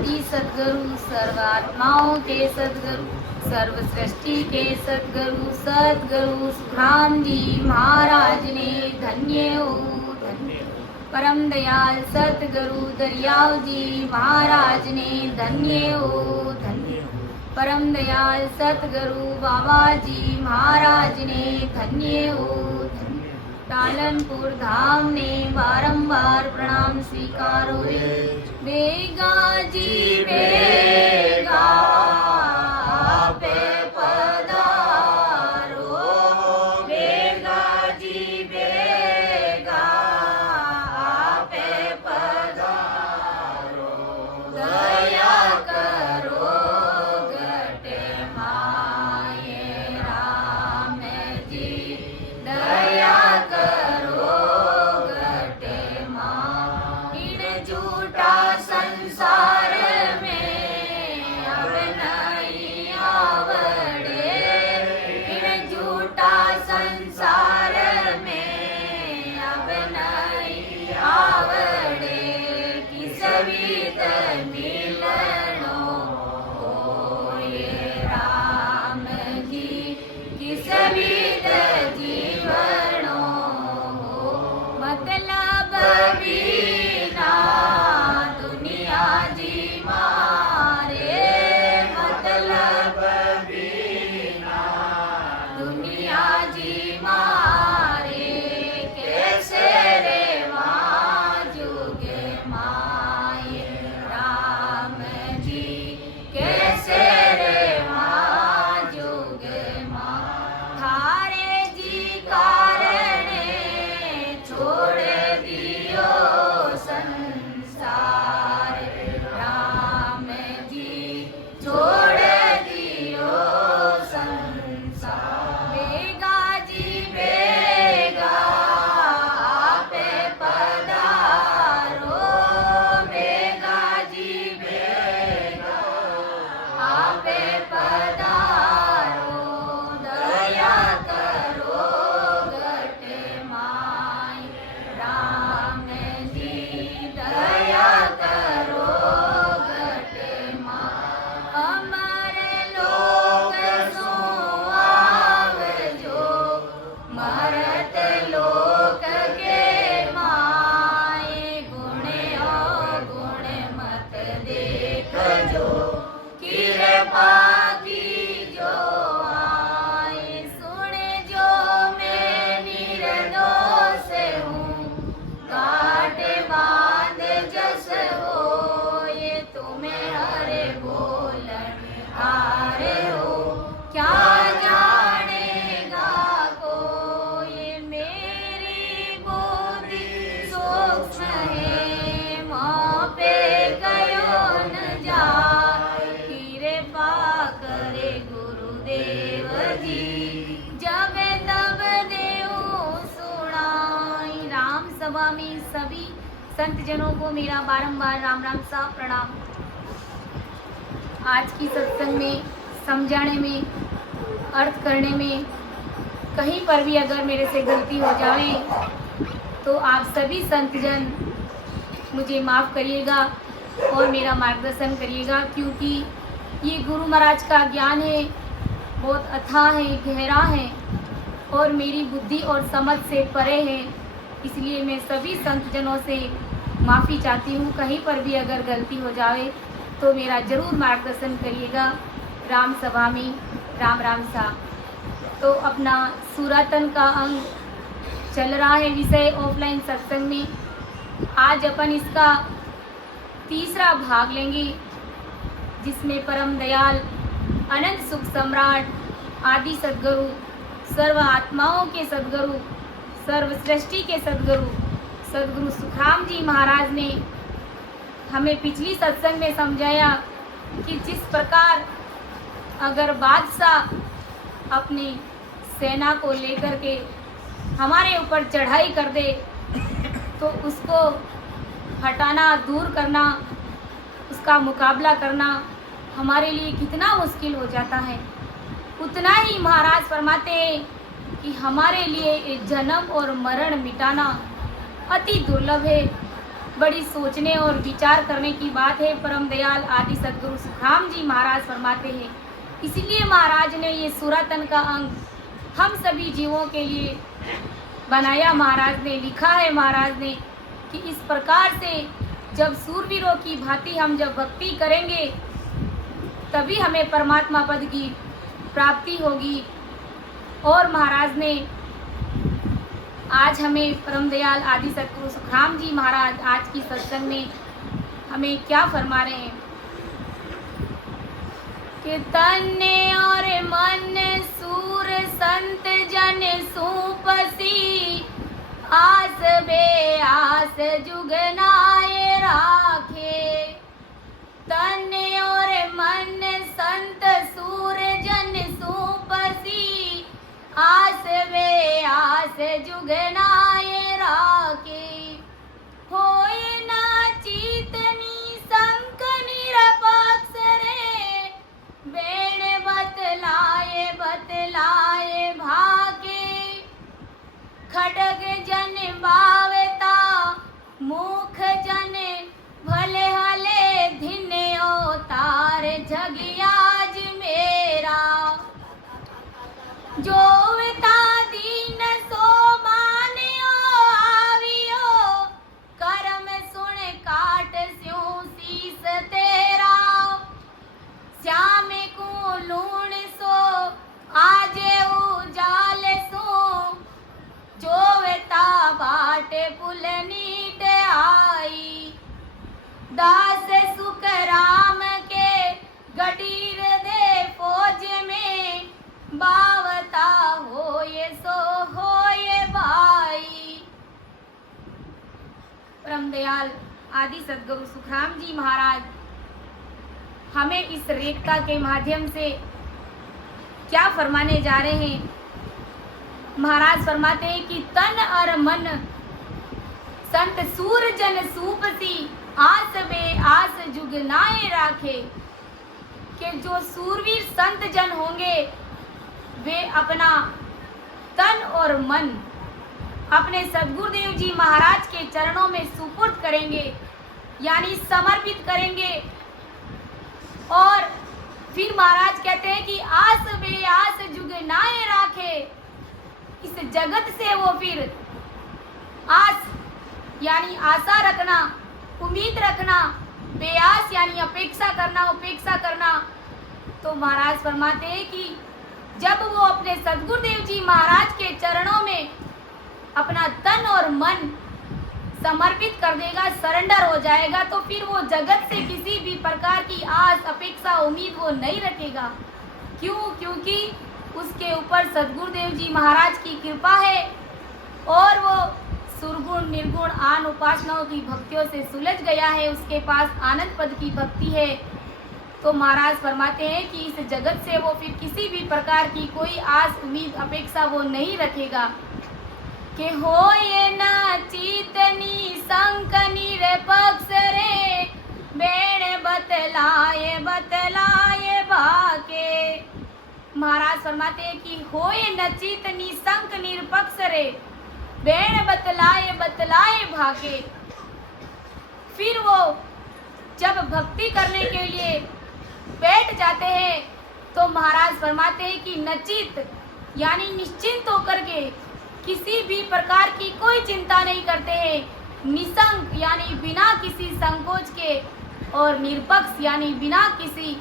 आदि सद्गुरु सर्वात्माओं के सद्गुरु सर्व सृष्टि के सद्गुरु सद्गुरु सुखराम जी महाराज ने धन्य हो धन्य। परम दयाल सतगुरु दरियाव जी महाराज ने धन्य हो धन्य। परम दयाल सतगुरु बाबा जी महाराज ने धन्य हो धन्य। टालनपुर धाम ने बारंबार प्रणाम स्वीकारो बेगा जी बेगा पे पधारो बेगा जी बेगा पे पधारो दया करो गटे माये राम जी दया करो गटे माँ इन झूठा संसार में अब नहीं आवड़े इन झूठा संसार में अब नहीं आवड़े किस विध मिलनो हो ये राम जी किस विध जीवनो हो मतलब बिना दुनिया जी मारे मतलब बिना दुनिया जी मारे कैसे रे माँ जुगे माये राम जी कैसे रे माँ जुगे माँ थारे जी कारणे छोड़ दियो संसार राम जी छोड़ दियो संसार बेगा जी बेगा पे पधारो बेगा जी बेगा पे पधारो दया करो गटे माई राम जी दया करो गटे माँ अमर लोक सो आवजो मरत लोक के माए गुणे गुण मत देखजो कृपा की जो आए सुने जो मैं निर्दोष हूँ काट बांध जस हो ये तुम्हें हरे बोलन हारे हो क्या जानेगा कोई मेरी बुद्धि सूक्ष्म है माँ पे गयो न जाए कृपा करे गुरुदेव जी जब तब देव सुनाई राम सभा में सभी संत जनों को मेरा बारंबार राम राम सा प्रणाम। आज की सत्संग में समझाने में अर्थ करने में कहीं पर भी अगर मेरे से गलती हो जाए तो आप सभी संत जन मुझे माफ़ करिएगा और मेरा मार्गदर्शन करिएगा क्योंकि ये गुरु महाराज का ज्ञान है बहुत अथाह है गहरा है और मेरी बुद्धि और समझ से परे है इसलिए मैं सभी संत जनों से माफ़ी चाहती हूँ। कहीं पर भी अगर गलती हो जाए तो मेरा ज़रूर मार्गदर्शन करिएगा। राम सभा में राम राम सा। तो अपना सूरातन का अंग चल रहा है विषय ऑफलाइन सत्संग में। आज अपन इसका तीसरा भाग लेंगे जिसमें परम दयाल अनंत सुख सम्राट आदि सद्गुरु सर्व आत्माओं के सद्गुरु सर्व सृष्टि के सद्गुरु सुखराम जी महाराज ने हमें पिछली सत्संग में समझाया कि जिस प्रकार अगर बादशाह अपनी सेना को लेकर के हमारे ऊपर चढ़ाई कर दे तो उसको हटाना दूर करना उसका मुकाबला करना हमारे लिए कितना मुश्किल हो जाता है। उतना ही महाराज फरमाते हैं कि हमारे लिए जन्म और मरण मिटाना अति दुर्लभ है। बड़ी सोचने और विचार करने की बात है। परम दयाल आदि सद्गुरु सुखराम जी महाराज फरमाते हैं, इसलिए महाराज ने ये सूरातन का अंग हम सभी जीवों के लिए बनाया। महाराज ने लिखा है, महाराज ने, कि इस प्रकार से जब सूरवीरों की भांति हम जब भक्ति करेंगे तभी हमें परमात्मा पद की प्राप्ति होगी। और महाराज ने आज हमें परम दयाल आदि सद्गुरु सुखराम जी महाराज आज की सत्संग में हमें क्या फरमा रहे हैं कि तन और मन सूर संत जन सूपसी, आस बे आस जुगनाए राखे। तन और मन संत सूर जन सूपसी, आस बे आस जुगनाए राखे। होए ना चीतनी संक निरपक्ष रे, बेण बतलाए बतलाए भाके। खड़ग जन बावता मुख जन भले हले, धिन अवतार जगियाज मेरा। जोवता दीन सो मानियो आवियो, करम सुन काट स्यों शीस तेरा। श्याम को लूण सो आजे उजाल सो, जोवता बाट पुल नीट आई। दास सुख राम के गडीर दे फौज में, बावता होए सो होए भाई। परम दयाल आदि सद्गुरु सुखराम जी महाराज हमें इस रेखता के माध्यम से क्या फरमाने जा रहे हैं। महाराज फरमाते हैं कि तन और मन संत सूर जन सूपसी, आस बे आस जुगनाए राखे। कि जो सूरवीर संत जन होंगे वे अपना तन और मन अपने सद्गुरुदेव जी महाराज के चरणों में सुपुर्द करेंगे, यानी समर्पित करेंगे। और फिर महाराज कहते हैं कि आस बे आस जुगनाए राखे। इस जगत से वो फिर आस यानी आशा रखना, उम्मीद रखना, बेआस यानी अपेक्षा करना, उपेक्षा करना। तो महाराज फरमाते हैं कि जब वो अपने सद्गुरुदेव जी महाराज के चरणों में अपना तन और मन समर्पित कर देगा, सरेंडर हो जाएगा, तो फिर वो जगत से किसी भी प्रकार की आस, अपेक्षा, उम्मीद वो नहीं रखेगा। क्यों? क्योंकि उसके ऊपर सद्गुरुदेव जी महाराज की कृपा है और वो सुरगुण, निर्गुण, आन उपासनाओं की भक्तियों से सुलझ गया है, उसके पास आनंद पद की भक्ति है। तो महाराज फरमाते हैं कि इस जगत से वो फिर किसी भी प्रकार की कोई आस, उम्मीद, अपेक्षा वो नहीं रखेगा। कि होए न चीतनी संक निरपक्ष रे, बेण बतलाए बतलाए भाके। महाराज फरमाते हैं कि होए न चीतनी संक निरपक्ष रे, बेण बतलाए बतलाए भागे। फिर वो जब भक्ति करने के लिए बैठ जाते हैं तो महाराज फरमाते हैं कि नचित यानी निश्चिंत होकर के किसी भी प्रकार की कोई चिंता नहीं करते हैं, निसंक यानी बिना किसी संकोच के, और निरपक्ष यानी बिना किसी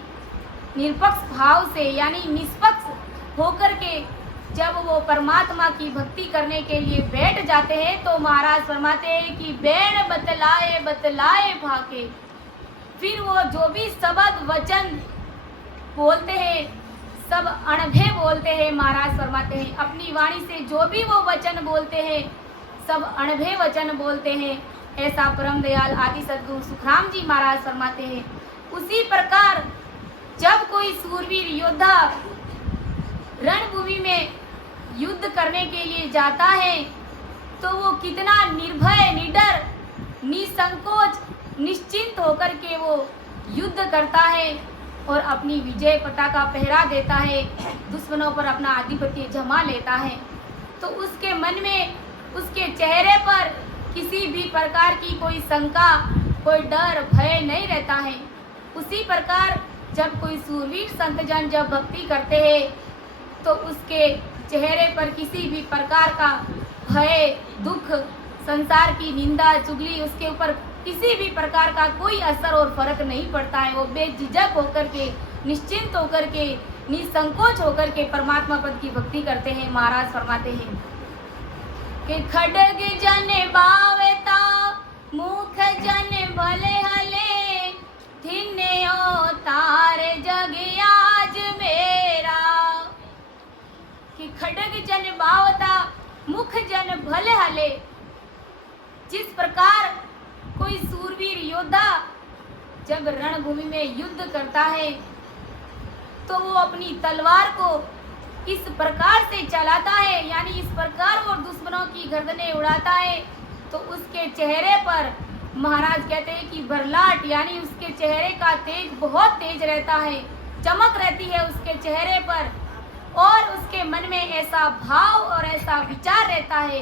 निरपक्ष भाव से यानी निष्पक्ष होकर के जब वो परमात्मा की भक्ति करने के लिए बैठ जाते हैं तो महाराज फरमाते हैं कि बेण बतलाए बतलाए भाके। फिर वो जो भी शब्द वचन बोलते हैं सब अणभे बोलते हैं। महाराज फरमाते हैं अपनी वाणी से जो भी वो वचन बोलते हैं सब अणभे वचन बोलते हैं। ऐसा परम दयाल आदि सद्गुरु सुखराम जी महाराज फरमाते हैं। उसी प्रकार जब कोई सूरवीर योद्धा रणभूमि में युद्ध करने के लिए जाता है तो वो कितना निर्भय, निडर, निसंकोच, निश्चिंत होकर के वो युद्ध करता है और अपनी विजय पताका फहरा देता है, दुश्मनों पर अपना आधिपत्य जमा लेता है। तो उसके मन में, उसके चेहरे पर किसी भी प्रकार की कोई शंका, कोई डर भय नहीं रहता है। उसी प्रकार जब कोई सूरवीर संतजन जब भक्ति करते हैं तो उसके चेहरे पर किसी भी प्रकार का भय, दुख, संसार की निंदा, चुगली उसके ऊपर किसी भी प्रकार का कोई असर और फर्क नहीं पड़ता है। वो बेझिझक होकर के, निश्चिंत होकर के, निसंकोच होकर के परमात्मा पद की भक्ति करते हैं। महाराज फरमाते हैं कि खड्ग जन बावता मुख जन भले हले, थिन्ने तार जग आज मेरा। कि खड्ग जन बावता मुख जन भले हले, जिस प्रकार कोई सूरवीर योद्धा जब रणभूमि में युद्ध करता है तो वो अपनी तलवार को इस प्रकार से चलाता है, यानी इस प्रकार वो दुश्मनों की गर्दनें उड़ाता है, तो उसके चेहरे पर महाराज कहते हैं कि भरलाट, यानी उसके चेहरे का तेज बहुत तेज रहता है, चमक रहती है उसके चेहरे पर। और उसके मन में ऐसा भाव और ऐसा विचार रहता है।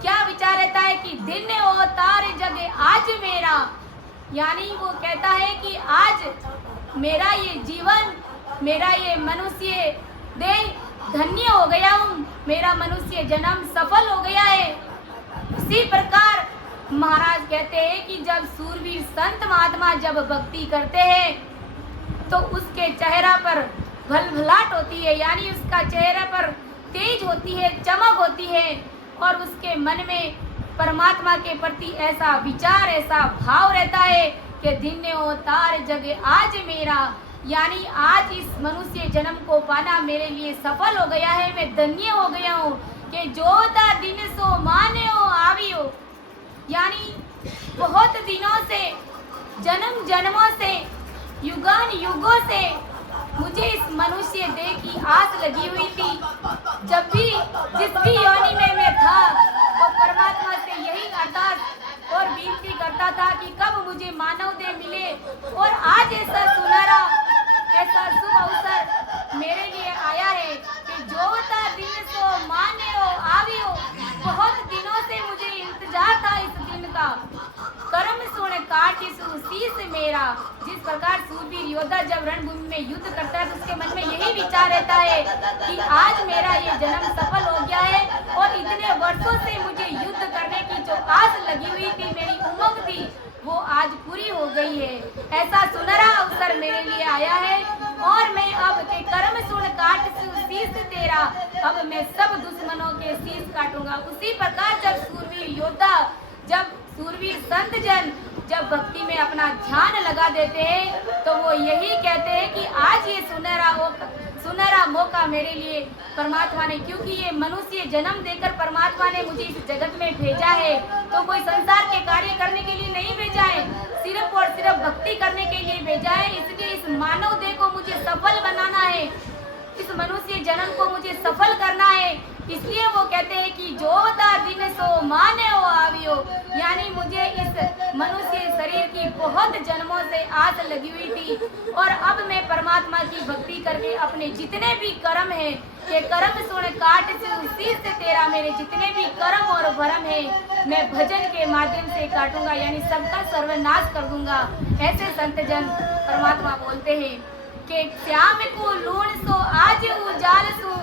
क्या विचार रहता है कि दिन अवतार जगे आज मेरा, यानी वो कहता है कि आज मेरा ये जीवन, मेरा ये मनुष्य देह धन्य हो गया हूँ, मेरा मनुष्य जन्म सफल हो गया है। इसी प्रकार महाराज कहते हैं कि जब सूरवीर संत महात्मा जब भक्ति करते हैं तो उसके चेहरा पर भलभलाट होती है, यानी उसका चेहरे पर तेज होती है, चमक होती है, और उसके मन में परमात्मा के प्रति ऐसा विचार, ऐसा भाव रहता है कि दिन अवतार जगे आज मेरा, यानी आज इस मनुष्य जन्म को पाना मेरे लिए सफल हो गया है, मैं धन्य हो गया हूँ। कि जोता दिन सो माने हो आवियो, यानी बहुत दिनों से, जन्म जन्मों से, युगान युगों से मुझे इस मनुष्य देह की आस लगी हुई थी। जब भी जिस भी योनि में मैं था तो परमात्मा से यही अरदास और विनती करता था कि कब मुझे मानव देह मिले, और आज ऐसा सुनहरा, ऐसा शुभ अवसर मेरे लिए आया है कि जोता दिन सो माने हो आवियो। बहुत दिनों से मुझे इंतजार था इस दिन का। कर्म सुन काटिसु शीस मेरा, जिस प्रकार सूरवीर योद्धा जब रणभूमि में युद्ध करता है तो उसके मन में यही विचार रहता है कि आज मेरा ये जन्म सफल हो गया है, और इतने वर्षों से मुझे युद्ध करने की जो आस लगी हुई थी, मेरी उमंग थी, वो आज पूरी हो गई है। ऐसा सुनहरा अवसर मेरे लिए आया है, और मैं अब के कर्म सुन काटिसु शीस तेरा, अब मैं सब दुश्मनों के शीस काटूंगा। उसी प्रकार जब सूरवीर योद्धा, जब सूरवीर संत जन जब भक्ति में अपना ध्यान लगा देते हैं तो वो यही कहते हैं कि आज ये सुनहरा मौका मेरे लिए परमात्मा ने, क्योंकि ये मनुष्य जन्म देकर परमात्मा ने मुझे इस जगत में भेजा है, तो कोई संसार के कार्य करने के लिए नहीं भेजा है, सिर्फ और सिर्फ भक्ति करने के लिए भेजा है। इसलिए इस मानव देह को मुझे सफल बनाना है, इस मनुष्य जन्म को मुझे सफल करना है। इसलिए वो कहते हैं कि जोता दिन सो माने हो आवियो, यानी मुझे इस मनुष्य शरीर की बहुत जन्मों से आस लगी हुई थी, और अब मैं परमात्मा की भक्ति करके अपने जितने भी कर्म हैं, ये कर्म सुन काट से उसी से तेरा, मेरे जितने भी कर्म और भरम है मैं भजन के माध्यम से काटूंगा, यानी सबका सर्वनाश कर दूंगा। ऐसे संत जन परमात्मा बोलते हैं कि श्याम को लूण सो आज उजाल सो,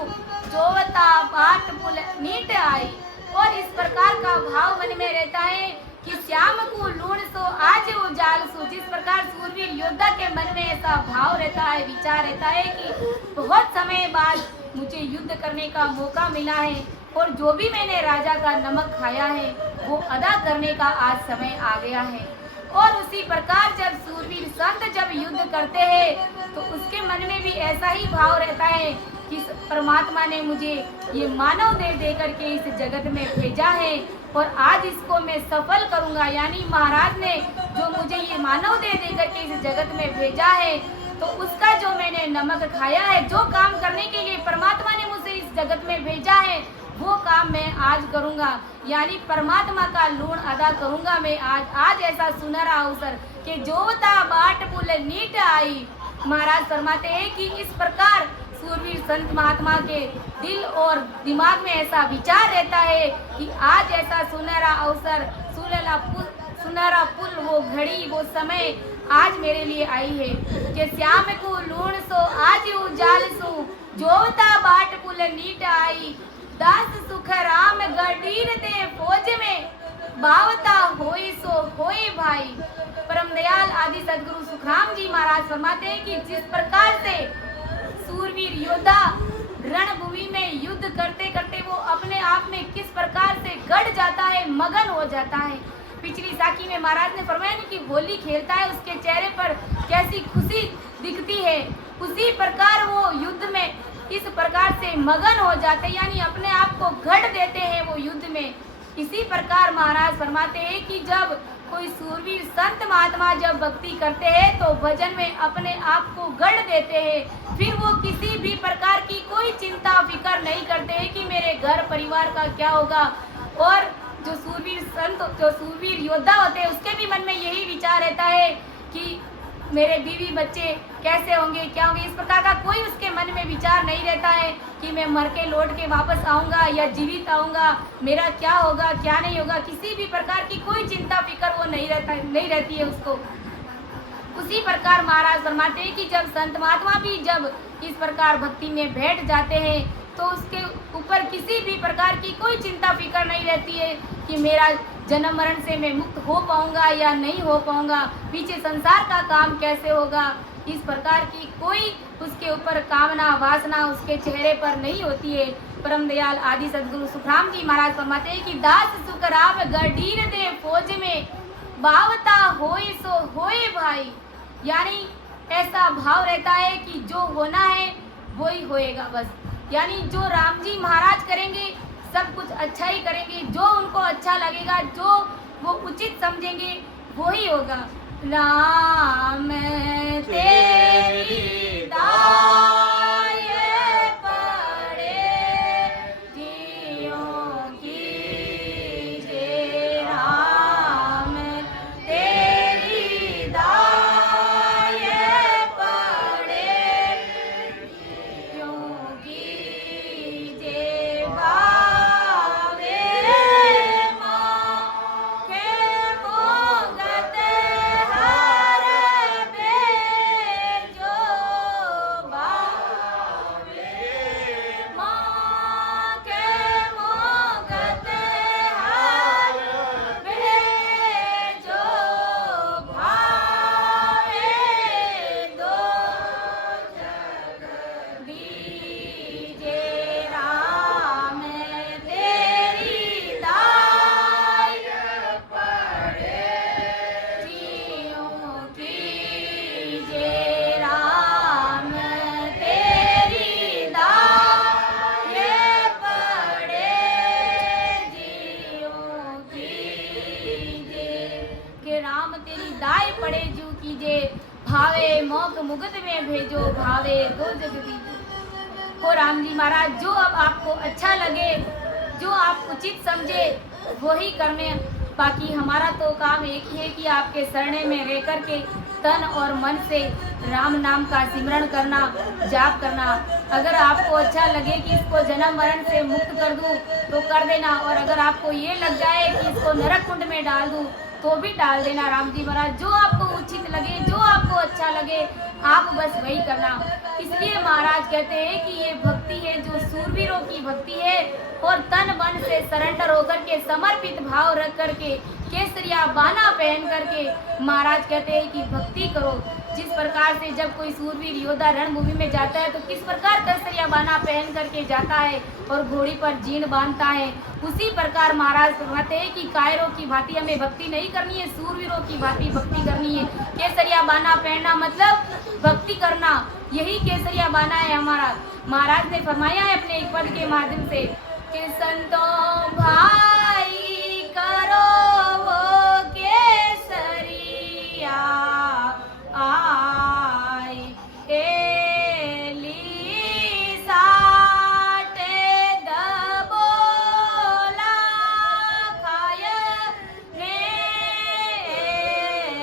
जोवता बाट पुल नीट आई। और इस प्रकार का भाव मन में रहता है कि श्याम को लूण सो आज उजाल सो। जिस प्रकार सूरवीर योद्धा के मन में ऐसा भाव रहता है, विचार रहता है कि बहुत समय बाद मुझे युद्ध करने का मौका मिला है, और जो भी मैंने राजा का नमक खाया है वो अदा करने का आज समय आ गया है। और उसी प्रकार जब सूरवीर संत जब युद्ध करते हैं तो उसके मन में भी ऐसा ही भाव रहता है कि परमात्मा ने मुझे ये मानव देह देकर के इस जगत में भेजा है, और आज इसको मैं सफल करूंगा। यानी महाराज ने जो मुझे ये मानव देह देकर के इस जगत में भेजा है, तो उसका जो मैंने नमक खाया है, जो काम करने के लिए परमात्मा ने मुझे इस जगत में भेजा है, वो काम मैं आज करूंगा, यानी परमात्मा का लूण अदा करूंगा मैं आज ऐसा सुनहरा अवसर कि जोता बाट पुल नीट आई। महाराज फरमाते हैं कि इस प्रकार सूरवीर संत महात्मा के दिल और दिमाग में ऐसा विचार रहता है कि आज ऐसा सुनहरा अवसर, सुनहरा पुल, वो घड़ी, वो समय आज मेरे लिए आई है कि श्याम को लूण सो आज उजाल सो जोवता बाट पुल नीट आई दास सुख राम गढ़ीर दे फौज में बावता होई सो होई भाई। परम दयाल आदि सदगुरु सुखराम जी महाराज फरमाते हैं कि जिस प्रकार से सूरवीर योद्धा रणभूमि में युद्ध करते करते वो अपने आप में किस प्रकार से गढ़ जाता है, मगन हो जाता है। पिछली साखी में महाराज ने फरमाया कि होली खेलता है, उसके चेहरे पर कैसी खुशी दिखती है, उसी प्रकार वो युद्ध में इस प्रकार से मगन हो जाते, यानी अपने आप को गढ़ देते हैं वो युद्ध में। इसी प्रकार महाराज फरमाते हैं कि जब कोई सूरवीर संत महात्मा जब भक्ति करते हैं तो भजन में अपने आप को गढ़ देते हैं, फिर वो किसी भी प्रकार की कोई चिंता फिकर नहीं करते हैं कि मेरे घर परिवार का क्या होगा। और जो सूरवीर संत, जो सूरवीर योद्धा होते हैं, उसके भी मन में यही विचार रहता है कि मेरे बीवी बच्चे कैसे होंगे, क्या होंगे। इस प्रकार का कोई उसके मन में विचार नहीं रहता है कि मैं मर के लौट के वापस आऊंगा या जीवित आऊंगा, मेरा क्या होगा क्या नहीं होगा। किसी भी प्रकार की कोई चिंता फिक्र वो नहीं रहती है उसको। उसी प्रकार महाराज फरमाते हैं कि जब संत महात्मा भी जब इस प्रकार भक्ति में बैठ जाते हैं तो उसके ऊपर किसी भी प्रकार की कोई चिंता फिक्र नहीं रहती है कि मेरा जन्म मरण से मैं मुक्त हो पाऊंगा या नहीं हो पाऊंगा, पीछे संसार का काम कैसे होगा। इस प्रकार की कोई उसके ऊपर कामना वासना उसके चेहरे पर नहीं होती है। परम दयाल आदि सदगुरु सुखराम जी महाराज फरमाते हैं कि दास सुख राम गढ़ीर दे फौज में बावता होए सो होए भाई, यानी ऐसा भाव रहता है कि जो होना है वो ही होएगा बस, यानी जो राम जी महाराज करेंगे सब कुछ अच्छा ही करेंगे, जो उनको अच्छा लगेगा, जो वो उचित समझेंगे वो ही होगा। राम तेरी दाय पड़े जियों की जय, राम तेरी दाय पड़े जियों की जय। भावे माँ के मोगत हर बेजो, भावे माँ के मोगत हर बेजो, भावे दो जग दीजे। राम तेरी दाय पड़े जियों की जय, राम तेरी दाय पड़े जियों की जय। कि राम तेरी दाय पड़े जू कीजे, भावे मोक मुगत में भेजो, भावे दो जग दीजो। हो राम जी महाराज, जो अब आपको अच्छा लगे, जो आप उचित समझे वही करने। बाकी हमारा तो काम एक ही है कि आपके शरणे में रह कर के तन और मन से राम नाम का सिमरण करना, जाप करना। अगर आपको अच्छा लगे कि इसको जन्म मरण से मुक्त कर दूं तो कर देना, और अगर आपको ये लग जाए कि इसको नरक कुंड में डाल दूं तो भी डाल देना। राम जी महाराज, जो आपको उचित लगे, जो आपको अच्छा लगे, आप बस वही करना। इसलिए महाराज कहते हैं कि ये भक्ति है जो सूरवीरों की भक्ति है, और तन मन से सरेंडर होकर के, समर्पित भाव रख करके, केसरिया बाना पहन करके महाराज कहते हैं कि भक्ति करो। जिस प्रकार से जब कोई सूरवीर योद्धा रणभूमि में जाता है तो किस प्रकार केसरिया बाना पहन करके जाता है और घोड़ी पर जीन बांधता है, उसी प्रकार महाराज कहते हैं कि कायरों की भांति हमें भक्ति नहीं करनी है, सूरवीरों की भांति भक्ति करनी है। केसरिया बाना पहनना मतलब भक्ति करना, यही केसरिया बाना है हमारा। महाराज ने फरमाया है अपने एक पद के माध्यम से कि संतों भाई करो वो केसरिया आई, एली साटे दबोला खाय ने,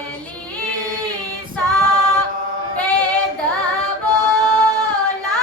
एली साटे दबोला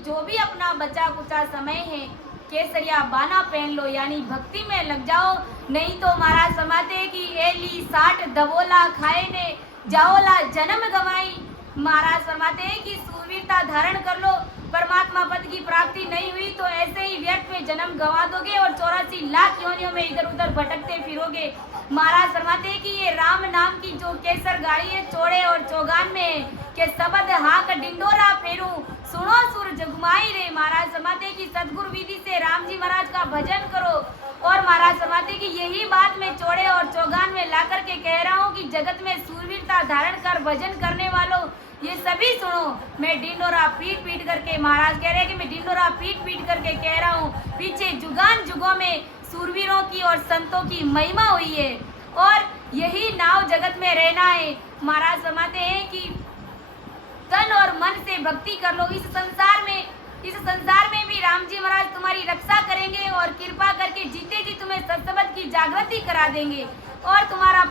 जो भी अपना बचा कुचा समय है केसरिया बाना पहन लो, यानी भक्ति में लग जाओ। नहीं तो महाराज फरमाते हैं कि एली 60 दबोला खाए ने जाओला जन्म गवाई। महाराज फरमाते हैं कि सूरवीरता धारण कर लो, परमात्मा पद की प्राप्ति नहीं हुई तो ऐसे ही व्यर्थ में जन्म गंवा दोगे और 84 लाख योनियों में इधर उधर भटकते फिरोगे। महाराज फरमाते हैं कि ये राम नाम की जो केसर गाड़ी है चौड़े और चौगान में के सबद हाक डिंडोरा फेरू सुनो सुर जगमाई रे। महाराज फरमाते हैं कि सदगुरु विधि से राम जी महाराज का भजन करो। और महाराज फरमाते हैं कि यही बात मैं चौड़े और चौगान में ला करके कह रहा हूँ कि जगत में सूरवीरता धारण कर भजन करने वालों ये सभी सुनो। मैं डिंडोरा पीट पीट करके, महाराज कह रहे हैं कि मैं डिंडोरा पीट पीट करके कह रहा हूँ, पीछे जुगान जुगों में सूरवीरों की और संतों की महिमा हुई है और यही नाव जगत में रहना है। महाराज फरमाते हैं कि तन और मन से भक्ति कर लो। इस संसार में भी राम जी महाराज तुम्हारी रक्षा करेंगे और कृपा करके जीते जी तुम्हें सत्सबद की जागृति करा देंगे और तुम्हारा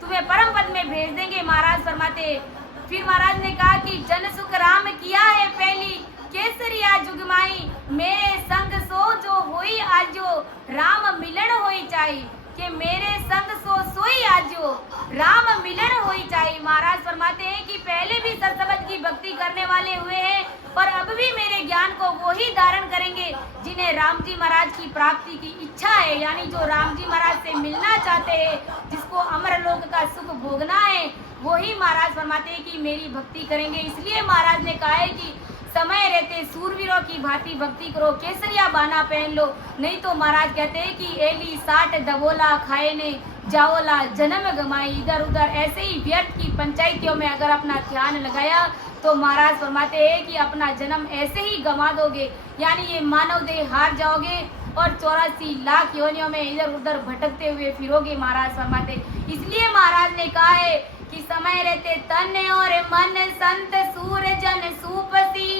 तुम्हें परम पद में भेज देंगे। महाराज फरमाते, फिर महाराज ने कहा कि जन सुख राम किया है पहली केसरिया जुगमाई, मेरे संग सो जो होई आजो राम मिलन होई चाहिए, कि मेरे संग सो सोई आजो राम मिलन होई चाहिए। महाराज फरमाते हैं कि पहले भी सत्सबद की भक्ति करने वाले हुए हैं और अब भी मेरे ज्ञान को वो ही धारण करेंगे जिन्हें राम जी महाराज की प्राप्ति की इच्छा है, यानी जो राम जी महाराज से मिलना चाहते हैं, जिसको अमरलोक का सुख भोगना है, वो ही महाराज फरमाते हैं कि मेरी भक्ति करेंगे। इसलिए महाराज ने कहा है कि समय रहते सूरवीरों की भांति भक्ति करो, केसरिया बाना पहन लो। नहीं तो महाराज कहते हैं कि एली 60 दबोला खाए ने जाओला जन्म गमाई। इधर उधर ऐसे ही व्यर्थ की पंचायतियों में अगर अपना ध्यान लगाया तो महाराज फरमाते हैं कि अपना जन्म ऐसे ही गंवा दोगे, यानी ये मानव देह हार जाओगे और 84 लाख योनियों में इधर उधर भटकते हुए फिरोगे। महाराज फरमाते, इसलिए महाराज ने कहा है कि समय रहते तन और मन संत सूर जन सूपसी,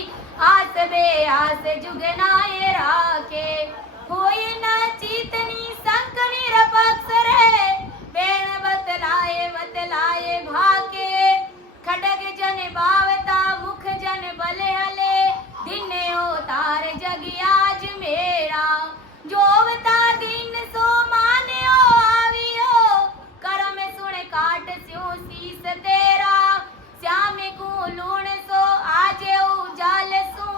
आस बे आस जुगनाए राखे, कोई न चीतनी संक निरपक्ष रहे, बेन बतलाए भाके, खडग जन बावता मुख जन बले हले, दिन हो तार जगी आज मेरा, जोवता दिन सो मान्यो आवियो, करम सुन काट स्यों शीस तेरा, श्याम को लूण सो आजे उजाल सू,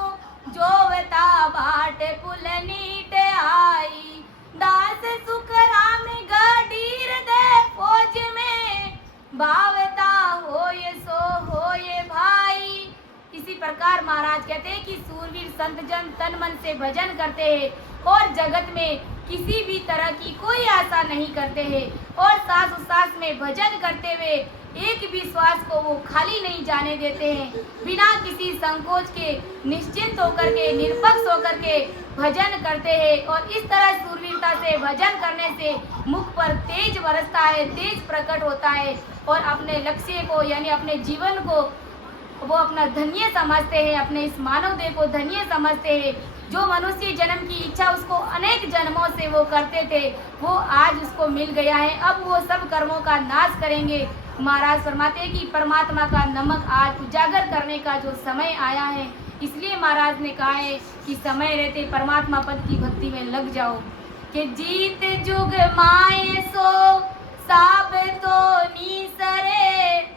जोवता बाट पुल नीट आई, दास सुख राम गडीर दे फौज में, भावता होए सो होए भाई। इसी प्रकार महाराज कहते हैं कि सूरवीर संत जन तन मन से भजन करते हैं और जगत में किसी भी तरह की कोई आशा नहीं करते हैं और सांस उसास में भजन करते हुए एक भी श्वास को वो खाली नहीं जाने देते हैं। बिना किसी संकोच के निश्चिंत होकर के निरपक्ष होकर के भजन करते हैं और इस तरह सूरवीरता से भजन करने से मुख पर तेज बरसता है, तेज प्रकट होता है और अपने लक्ष्य को यानी अपने जीवन को वो अपना धन्य समझते हैं, अपने इस मानव देह को धन्य समझते हैं। जो मनुष्य जन्म की इच्छा उसको अनेक जन्मों से वो करते थे, वो आज उसको मिल गया है। अब वो सब कर्मों का नाश करेंगे। महाराज फरमाते हैं कि परमात्मा का नमक आज उजागर करने का जो समय आया है, इसलिए महाराज ने कहा है कि समय रहते परमात्मा पद की भक्ति में लग जाओ। कि जीत जुग माए सो साब तो नीसरे,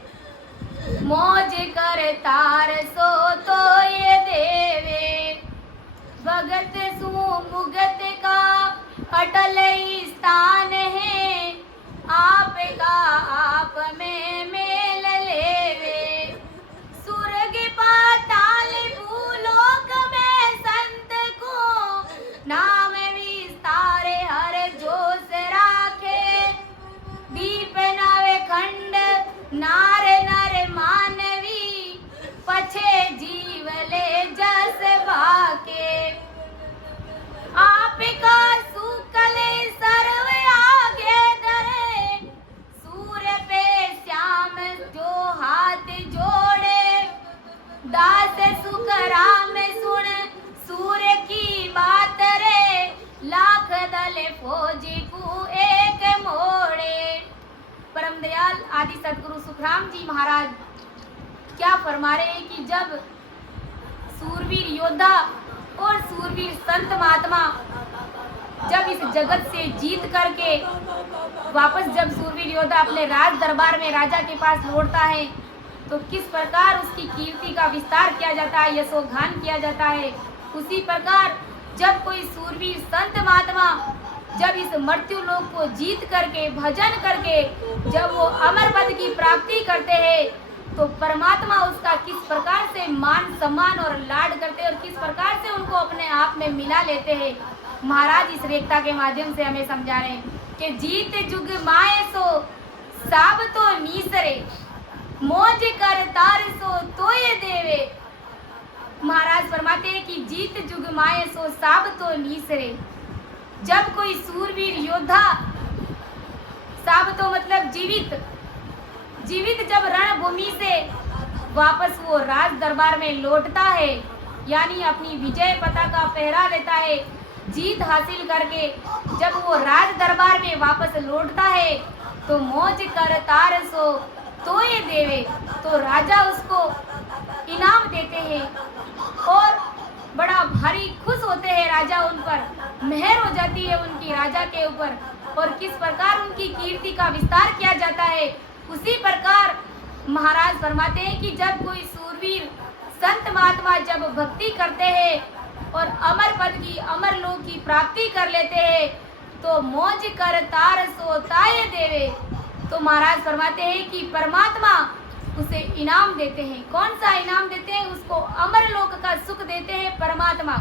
मौज कर तार सो तो ये देवे, भगत सु मुगत का अटल स्थान है, आपका आप में मेल लेवे, स्वर्ग पाताल भूलोक में संत को, नाम विस्तार हर जोश राखे, दीप नवे खंड नार नर मानवी, पछे जीव ले जस भाके, आपका सुकले सर्व आगे धरे, सूर्य पे श्याम जो हाथ जोड़े, दास सुख राम सुन सूर्य की बात रे, लाख दल फौजी को एक मोड़े। परम दयाल आदि सदगुरु सुखराम जी महाराज क्या फरमा रहे हैं कि जब सूरवीर योद्धा और सूरवीर संत महात्मा जब इस जगत से जीत करके वापस जब सूरवीर योद्धा अपने राज दरबार में राजा के पास लौटता है तो किस प्रकार उसकी कीर्ति का विस्तार किया जाता है, यशोगान किया जाता है। उसी प्रकार जब कोई सूरवीर संत महात्मा जब इस मृत्यु लोक को जीत करके भजन करके जब वो अमर पद की प्राप्ति करते हैं तो परमात्मा उसका किस प्रकार से मान सम्मान और लाड करते हैं और किस प्रकार से उनको अपने आप में मिला लेते हैं। महाराज इस रेखता के माध्यम से हमें समझा रहे हैं कि जीत जुग माए सो साब तो नीसरे मौज कर तार सो तोये देवे। महाराज फरमाते हैं कि जीत जुग माए सो साब तो नीसरे। जब कोई सूरवीर योद्धा, साब तो मतलब जीवित, जीवित जब रणभूमि से वापस वो राज दरबार में लौटता है यानी अपनी विजय पताका फहरा लेता है, जीत हासिल करके जब वो राज दरबार में वापस लौटता है तो मौज कर तार सो तोये देवे, तो राजा उसको इनाम देते हैं और बड़ा भारी खुश होते हैं राजा उन पर, मेहर हो जाती है उनकी राजा के ऊपर और किस प्रकार उनकी कीर्ति का विस्तार किया जाता है। उसी प्रकार महाराज फरमाते हैं कि जब कोई सूरवीर संत महात्मा जब भक्ति करते हैं और अमर पद की अमर लोक की प्राप्ति कर लेते हैं तो मौज कर तार सो ताये देवे, तो महाराज फरमाते हैं कि परमात्मा उसे इनाम देते हैं। कौन सा इनाम देते हैं? उसको अमर लोक का सुख देते हैं परमात्मा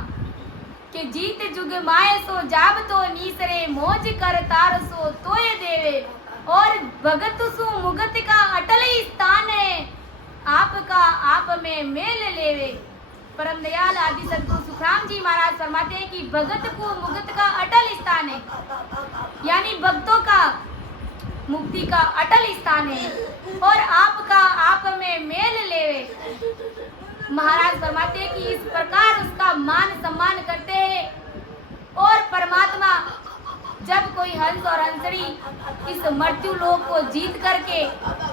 कि जीत जुग माए सो जाब तो नीसरे मौज कर तार सो तोये देवे और भगत सु मुगत का अटल ही स्थान है आपका आप में मेल लेवे। परम दयाल आदि सदगुरु सुखराम जी महाराज फरमाते हैं कि भगत को मुगत का अटल स्थान है यानी भक्तों का मुक्ति का अटल स्थान है और आपका आप में मेल लेवे। महाराज फरमाते हैं कि इस प्रकार उसका मान सम्मान करते हैं और परमात्मा जब कोई हंस और हंसरी इस मृत्यु लोक को जीत करके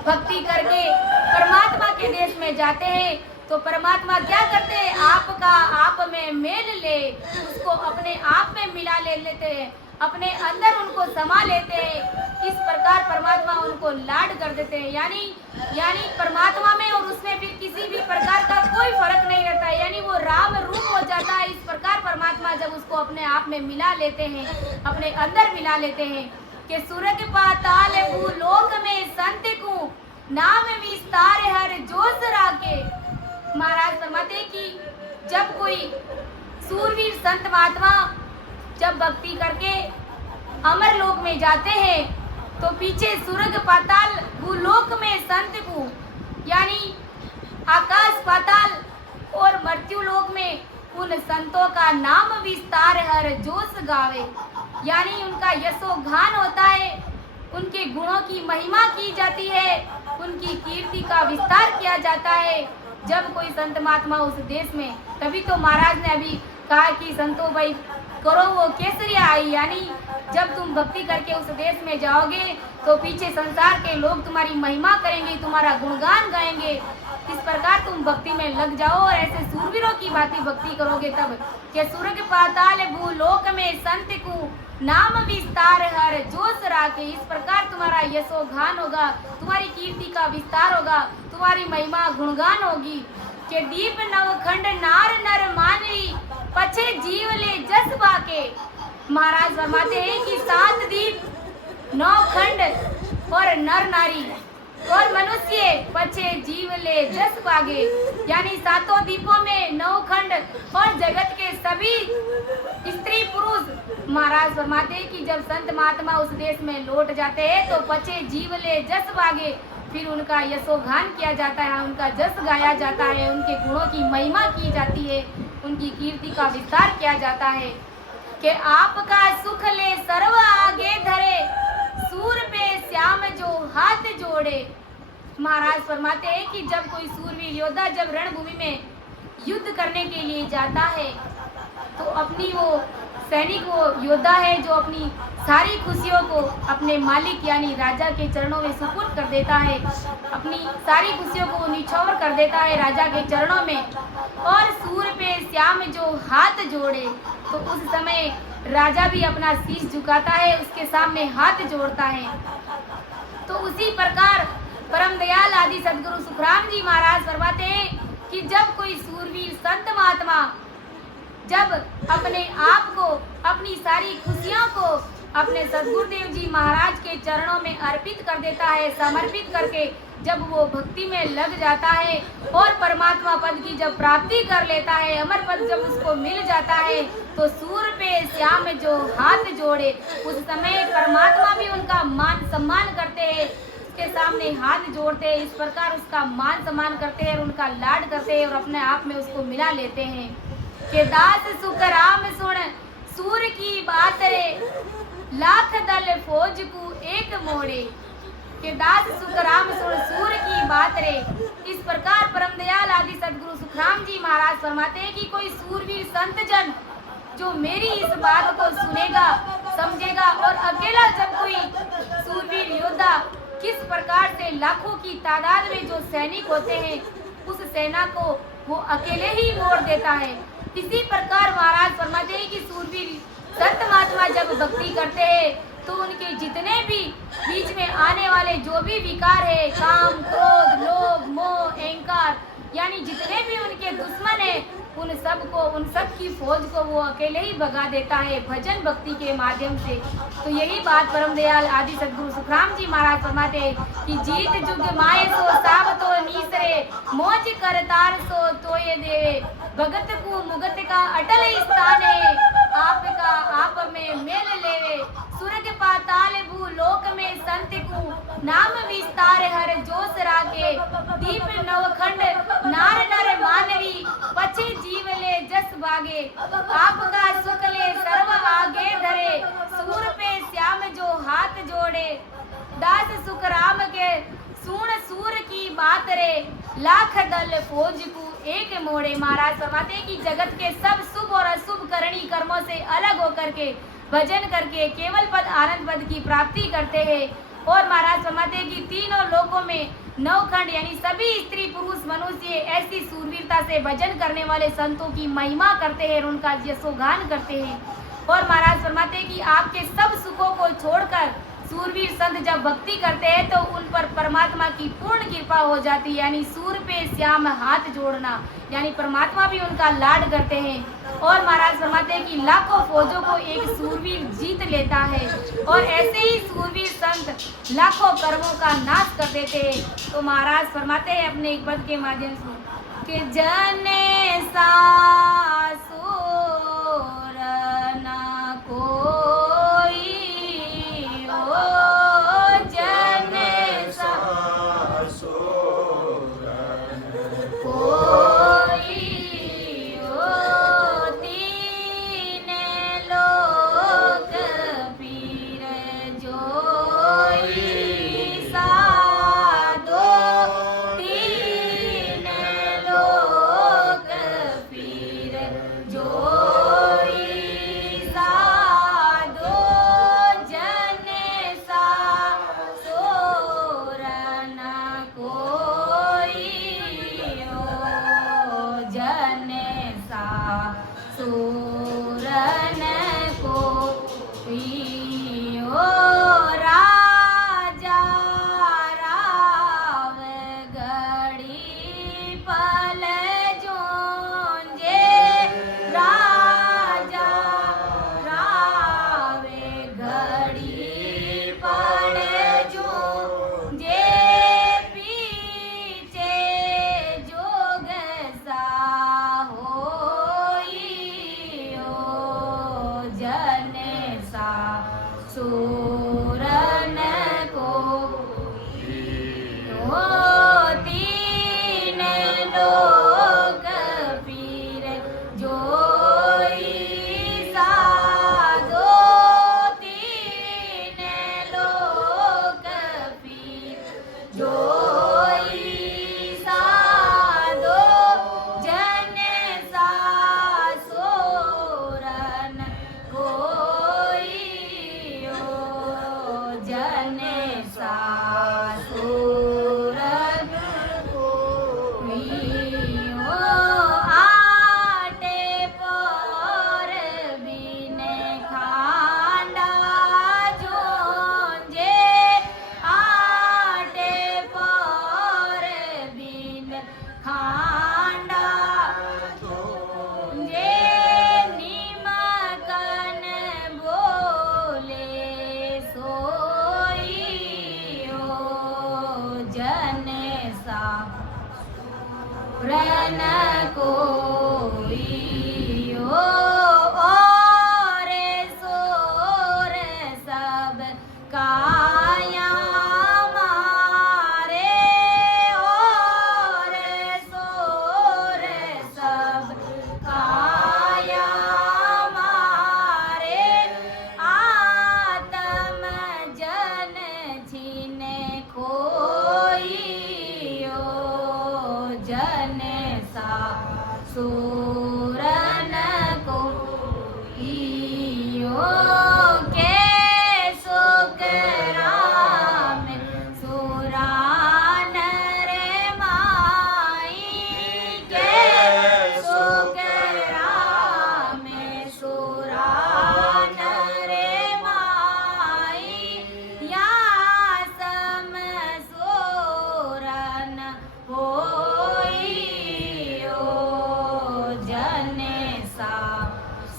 भक्ति करके परमात्मा के देश में जाते हैं तो परमात्मा क्या करते हैं? आपका आप में मेल ले, उसको अपने आप में मिला लेते हैं, अपने अंदर उनको समा लेते हैं। इस प्रकार परमात्मा उनको लाड कर देते हैं यानी परमात्मा में और उसमें फिर किसी भी प्रकार का कोई फर्क नहीं रहता है यानी वो राम रूप हो जाता है। इस प्रकार परमात्मा जब उसको अपने आप में मिला लेते हैं, अपने अंदर मिला लेते हैं कि सुरग पाताल भूलोक में संत को नाम विस्तार हर जोश राके। महाराज फरमाते हैं कि जब कोई सूरवीर संत महात्मा जब भक्ति करके अमर लोक में जाते हैं तो पीछे सुरग पाताल भूलोक में संत को यानी आकाश पाताल और मृत्यु लोक में उन संतों का नाम विस्तार हर जोश गावे यानी उनका यशोगान होता है, उनके गुणों की महिमा की जाती है, उनकी कीर्ति का विस्तार किया जाता है। जब कोई संत महात्मा उस देश में, तभी तो महाराज ने अभी कहा कि संतो भाई करो वो केसरिया आई यानी जब तुम भक्ति करके उस देश में जाओगे तो पीछे संसार के लोग तुम्हारी महिमा करेंगे, तुम्हारा गुणगान गाएंगे। इस प्रकार तुम भक्ति में लग जाओ और ऐसे सूरवीरों की भांति भक्ति करोगे तब कि सुरग पाताल भूलोक में संत को नाम विस्तार हर जोश राके। इस प्रकार तुम्हारा यशोगान होगा, तुम्हारी कीर्ति का विस्तार होगा, तुम्हारी महिमा गुणगान होगी कि दीप नवखंड नार नर मानवी पछे जीव ले जस बाके। महाराज फरमाते हैं कि 7 दीप 9 खंड और नर नारी और मनुष्य पछे जीव ले जस बागे यानी 7 दीपों में 9 खंड और जगत के सभी स्त्री पुरुष। महाराज फरमाते हैं कि जब संत महात्मा उस देश में लौट जाते हैं तो पछे जीव ले जस बागे, फिर उनका यशोगान किया जाता है, उनका जस गाया जाता है, उनके गुणों की महिमा की जाती है, उनकी कीर्ति का विस्तार किया जाता है कि आपका सुख ले सर्व आगे धरे सूर पे श्याम जो हाथ जोड़े। महाराज फरमाते हैं कि जब कोई सूरवीर योद्धा जब रणभूमि में युद्ध करने के लिए जाता है तो अपनी वो सैनिक वो योद्धा है जो अपनी सारी खुशियों को अपने मालिक यानी राजा के चरणों में सुपुर्द कर देता है, अपनी सारी खुशियों को निछावर कर देता है राजा के चरणों में। और सूर पे श्याम जो हाथ जोड़े, तो उस समय राजा भी अपना शीश झुकाता है, उसके सामने हाथ जोड़ता है। तो उसी प्रकार परम दयाल आदि सदगुरु सुखराम जी महाराज फरमाते हैं कि जब कोई सूरवीर संत महात्मा जब अपने आप को, अपनी सारी खुशियों को अपने सदगुरुदेव जी महाराज के चरणों में अर्पित कर देता है, समर्पित करके जब वो भक्ति में लग जाता है और परमात्मा पद की जब प्राप्ति कर लेता है, अमर पद जब उसको मिल जाता है, तो सूर पे श्याम जो हाथ जोड़े, उस समय परमात्मा भी उनका मान सम्मान करते हैं, उसके सामने हाथ जोड़ते हैं, इस प्रकार उसका मान सम्मान करते हैं और उनका लाड करते हैं और अपने आप में उसको मिला लेते हैं। के दास सुख राम सुन सूर की बात रे, लाख दल फौज को एक मोड़े। के दास सुख राम सुन सूर की बात रे। इस प्रकार परम दयाल आदि सदगुरु सुखराम जी महाराज फरमाते हैं कि कोई सूरवीर संत जन जो मेरी इस बात को सुनेगा, समझेगा, और अकेला जब कोई सूरवीर योद्धा किस प्रकार से लाखों की तादाद में जो सैनिक होते हैं, उस सेना को वो अकेले ही मोड़ देता है। इसी प्रकार महाराज फरमाते हैं कि सूरवीर संत महात्मा जब भक्ति करते हैं तो उनके जितने भी बीच में आने वाले जो भी विकार है, काम, क्रोध, लोभ, मोह, अहंकार, यानी जितने भी उनके दुश्मन है, उन सब की फौज को वो अकेले ही भगा देता है भजन भक्ति के माध्यम से। तो यही बात परम दयाल आदि सदगुरु सुखराम जी महाराज फरमाते हैं कि जीत जुग माये सो साब तो नीसरे, मौज करतार सो तो ये देवे, भगत को मुगत का अटल स्थान है, आपका आप में मेल लेवे, सुरग पाताल भू लोक में संत को, नाम विस्तार हर जोश रागे, दीप नवखंड नार नर मानवी, पछे जीव ले जस भागे, आपका सुख ले सर्व आगे धरे, सूर पे श्याम जो हाथ जोड़े, दास सुख राम के सुन सूर की बात रे, लाख दल फौज को एक मोड़े। महाराज फरमाते हैं कि जगत के सब शुभ और अशुभ करणी कर्मों से अलग होकर के भजन करके केवल पद आनंद पद की प्राप्ति करते हैं। और महाराज फरमाते हैं कि तीनों लोकों में नवखंड यानी सभी स्त्री पुरुष मनुष्य ऐसी सूरवीरता से भजन करने वाले संतों की महिमा करते हैं और उनका यशोगान करते हैं। और महाराज फरमाते हैं कि आपके सब सुखों को छोड़कर सूरवीर संत जब भक्ति करते हैं तो उन पर परमात्मा की पूर्ण कृपा हो जाती है, यानी सूर पे श्याम हाथ जोड़ना, यानी परमात्मा भी उनका लाड करते हैं। और महाराज फरमाते हैं कि लाखों फौजों को एक सूरवीर जीत लेता है और ऐसे ही सूरवीर संत लाखों कर्मों का नाश कर देते हैं। तो महाराज फरमाते हैं अपने एक पद के माध्यम से कि जने सासुर न कोई, जने सासुर कोई, तीन लोक पीर जोई, साधो तीन लोक पीर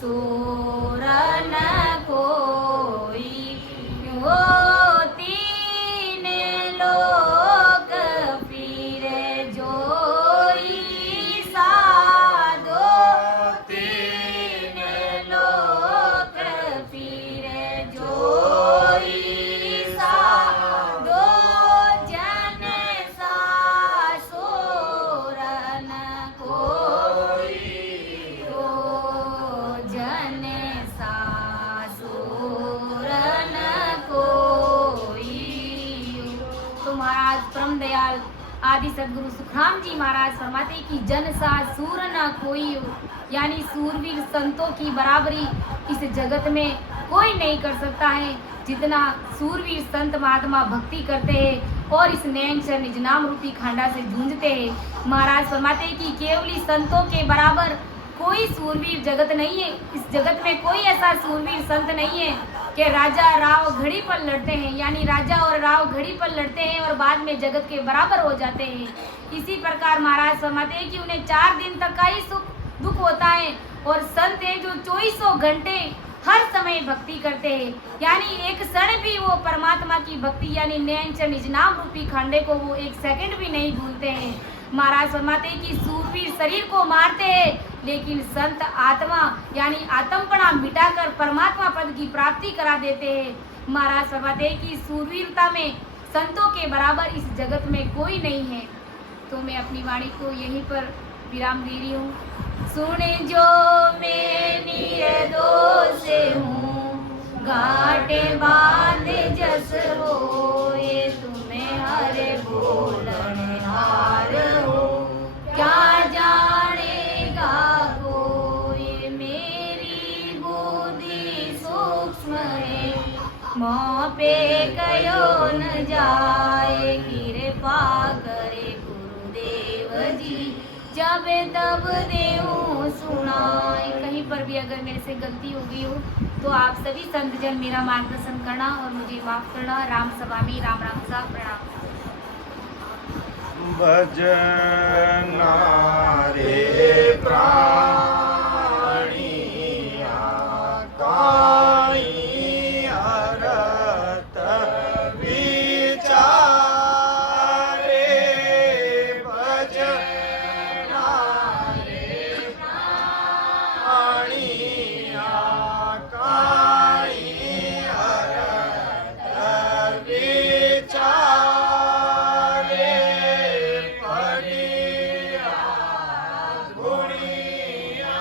सोरन कोई हो तीन लोक फिरे जोई साधो तीन लोक फिरे जोई साधो जन सा सोरन कोई हो जन सा सोरन कोई हो। तो महाराज परम दयाल आदि सदगुरु सुखराम जी महाराज फरमाते कि जन सा सूर न कोई हो, यानी सूरवीर संतों की बराबरी इस जगत में कोई नहीं कर सकता है। जितना सूरवीर संत महात्मा भक्ति करते हैं और इस नैनचर निज नाम रूपी खांडा से जूझते हैं, महाराज फरमाते हैं कि केवली संतों के बराबर कोई सूरवीर जगत नहीं है। इस जगत में कोई ऐसा सूरवीर संत नहीं है कि राजा राव घड़ी पर लड़ते हैं, यानी राजा और राव घड़ी पर लड़ते हैं और बाद में जगत के बराबर हो जाते हैं। इसी प्रकार महाराज फरमाते हैं कि उन्हें 4 दिन तक का ही सुख दुख होता है और संत है जो 24 घंटे हर समय भक्ति करते हैं, यानी एक क्षण भी वो परमात्मा की भक्ति यानी नैनचर निज नाम रूपी खंडे को वो एक सेकंड भी नहीं भूलते हैं। महाराज फरमाते हैं कि सूरवीर शरीर को मारते हैं लेकिन संत आत्मा यानी आत्मपणा मिटाकर परमात्मा पद की प्राप्ति करा देते हैं। महाराज फरमाते हैं कि सूरवीरता में संतों के बराबर इस जगत में कोई नहीं है। तो मैं अपनी वाणी को यहीं पर विराम दे रही हूँ। सुन जो मैं निर्दोष हूँ घाटे बांध जस होए तुम्हें हरे बोलन हार हो, क्या जानेगा कोई मेरी बुद्धि सूक्ष्म है, मोह पे कयो न जाए कृपा करे गुरुदेव जी जब तब देहूँ सुनाए। कहीं पर भी अगर मेरे से गलती हो गई हो तो आप सभी संतजन मेरा मार्गदर्शन करना और मुझे माफ करना। राम सभा में राम राम सा प्रणाम। भजना रे प्राणिया काई अरत विचारे, भजना रे प्राणिया काई अरत विचारे, पड़िया गुणिया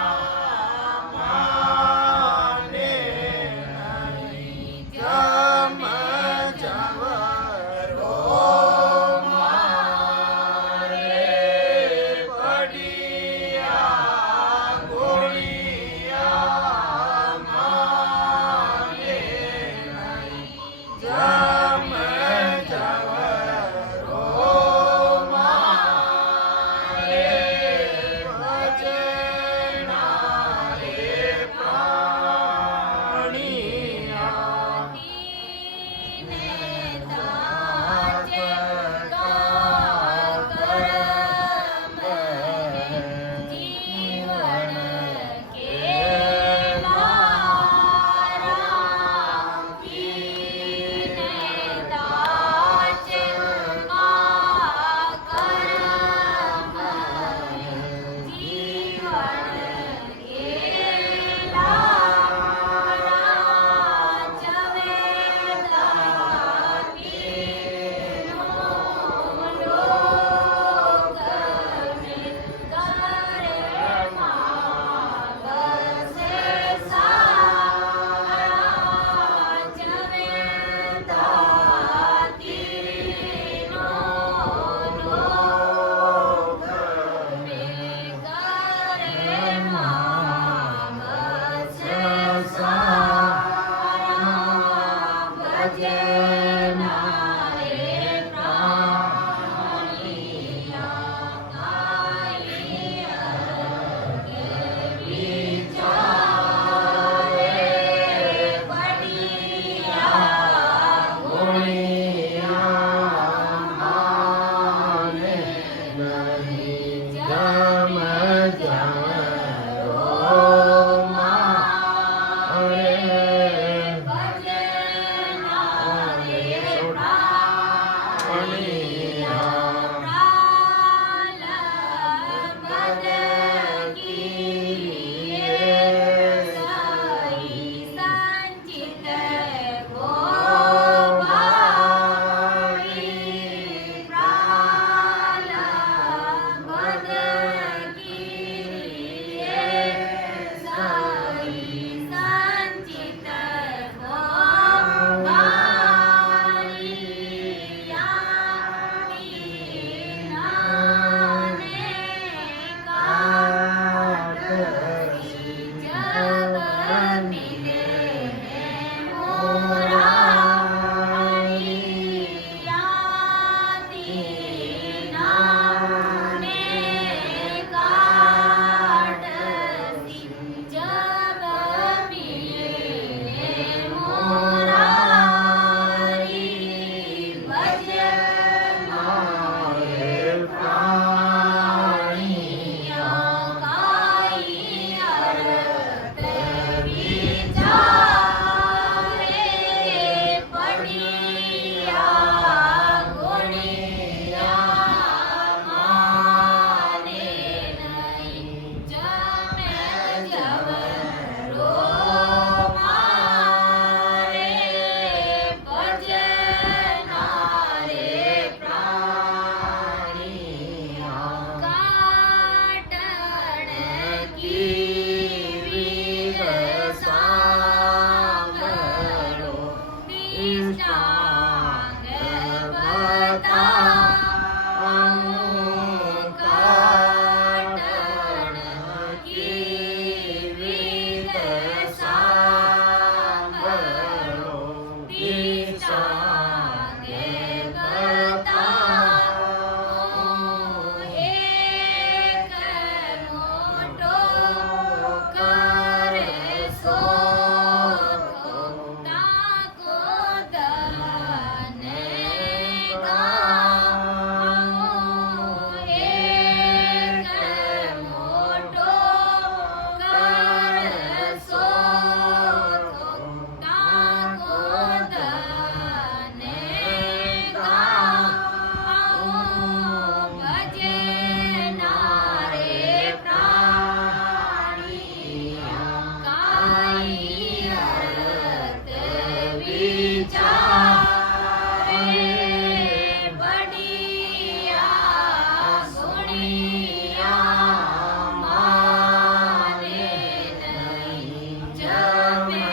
જમે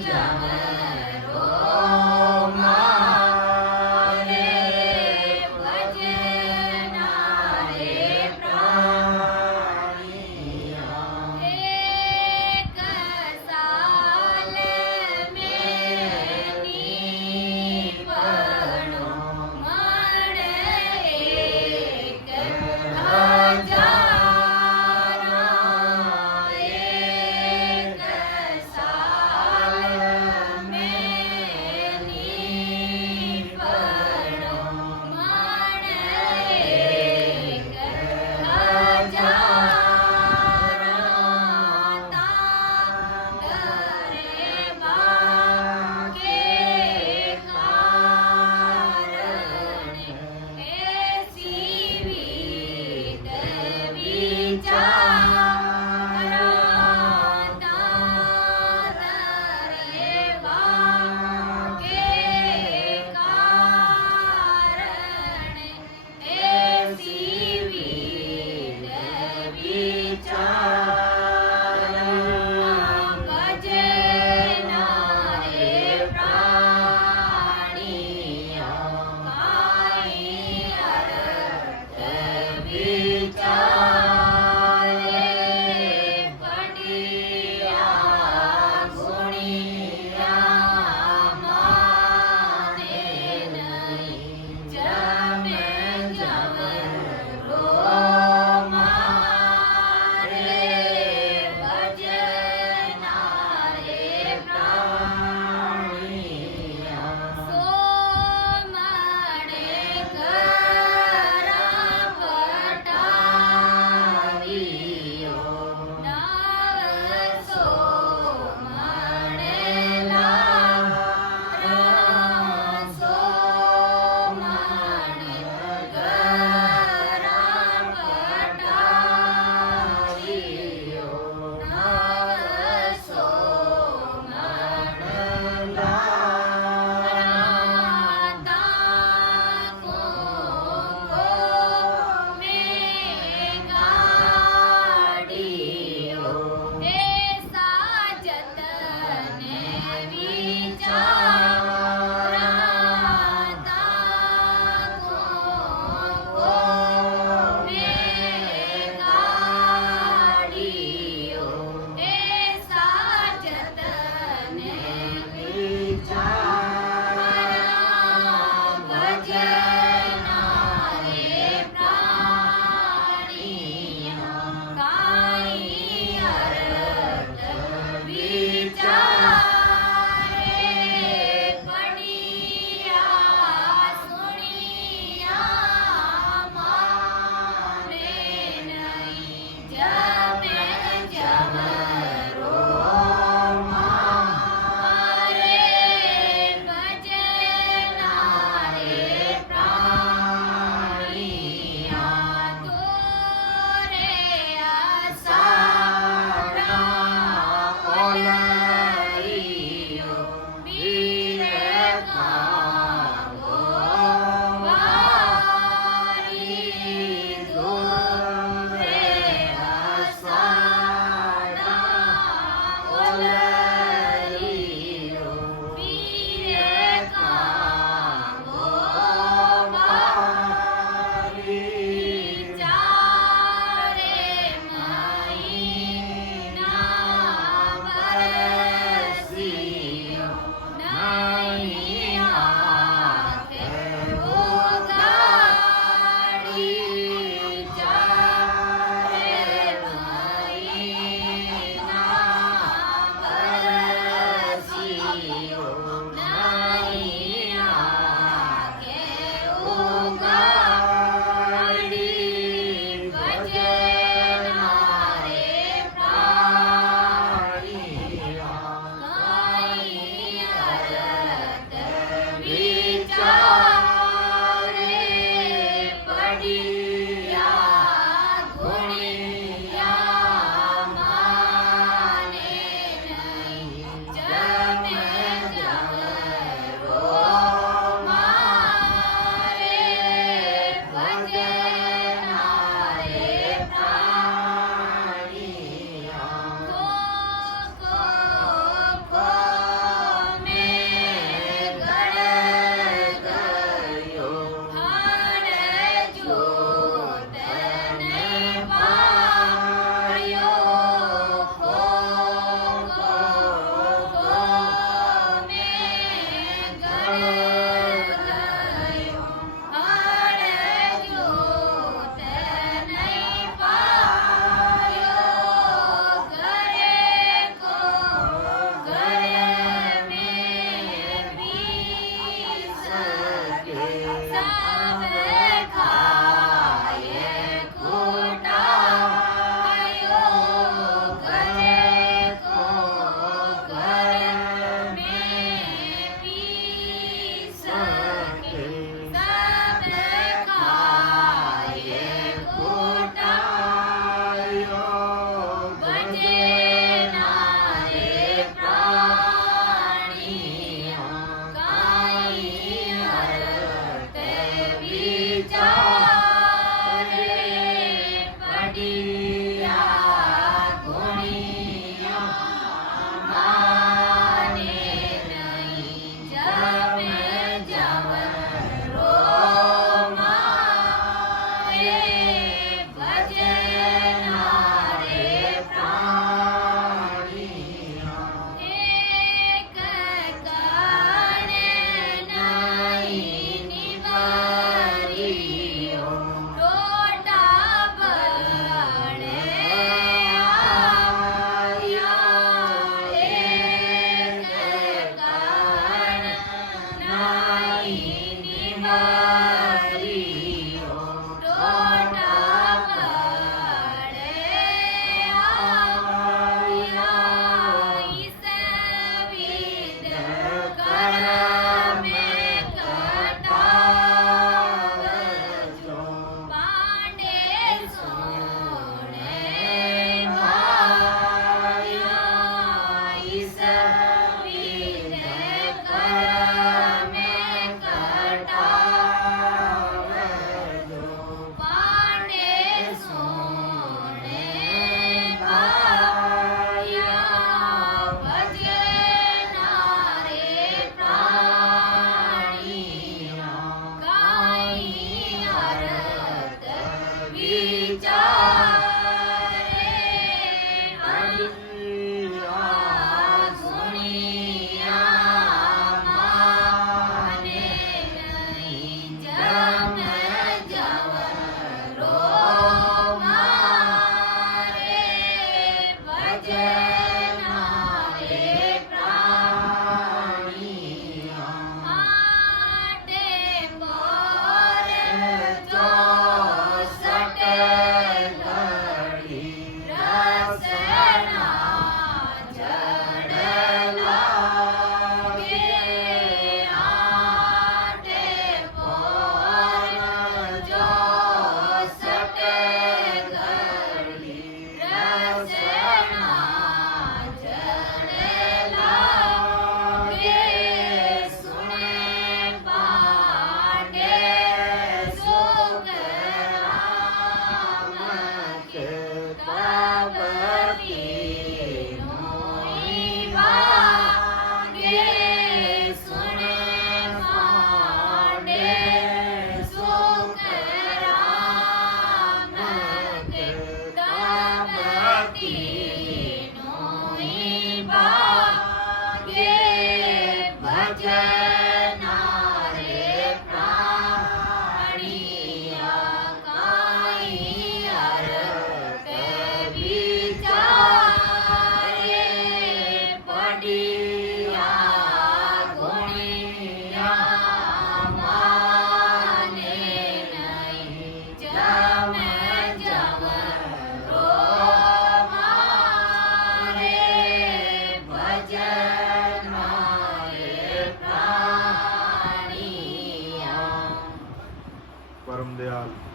જમરો મારે ભજનારે પ્રાણિયા એક સાલ મેં નીવડો મળે એક હજાર એક સાલ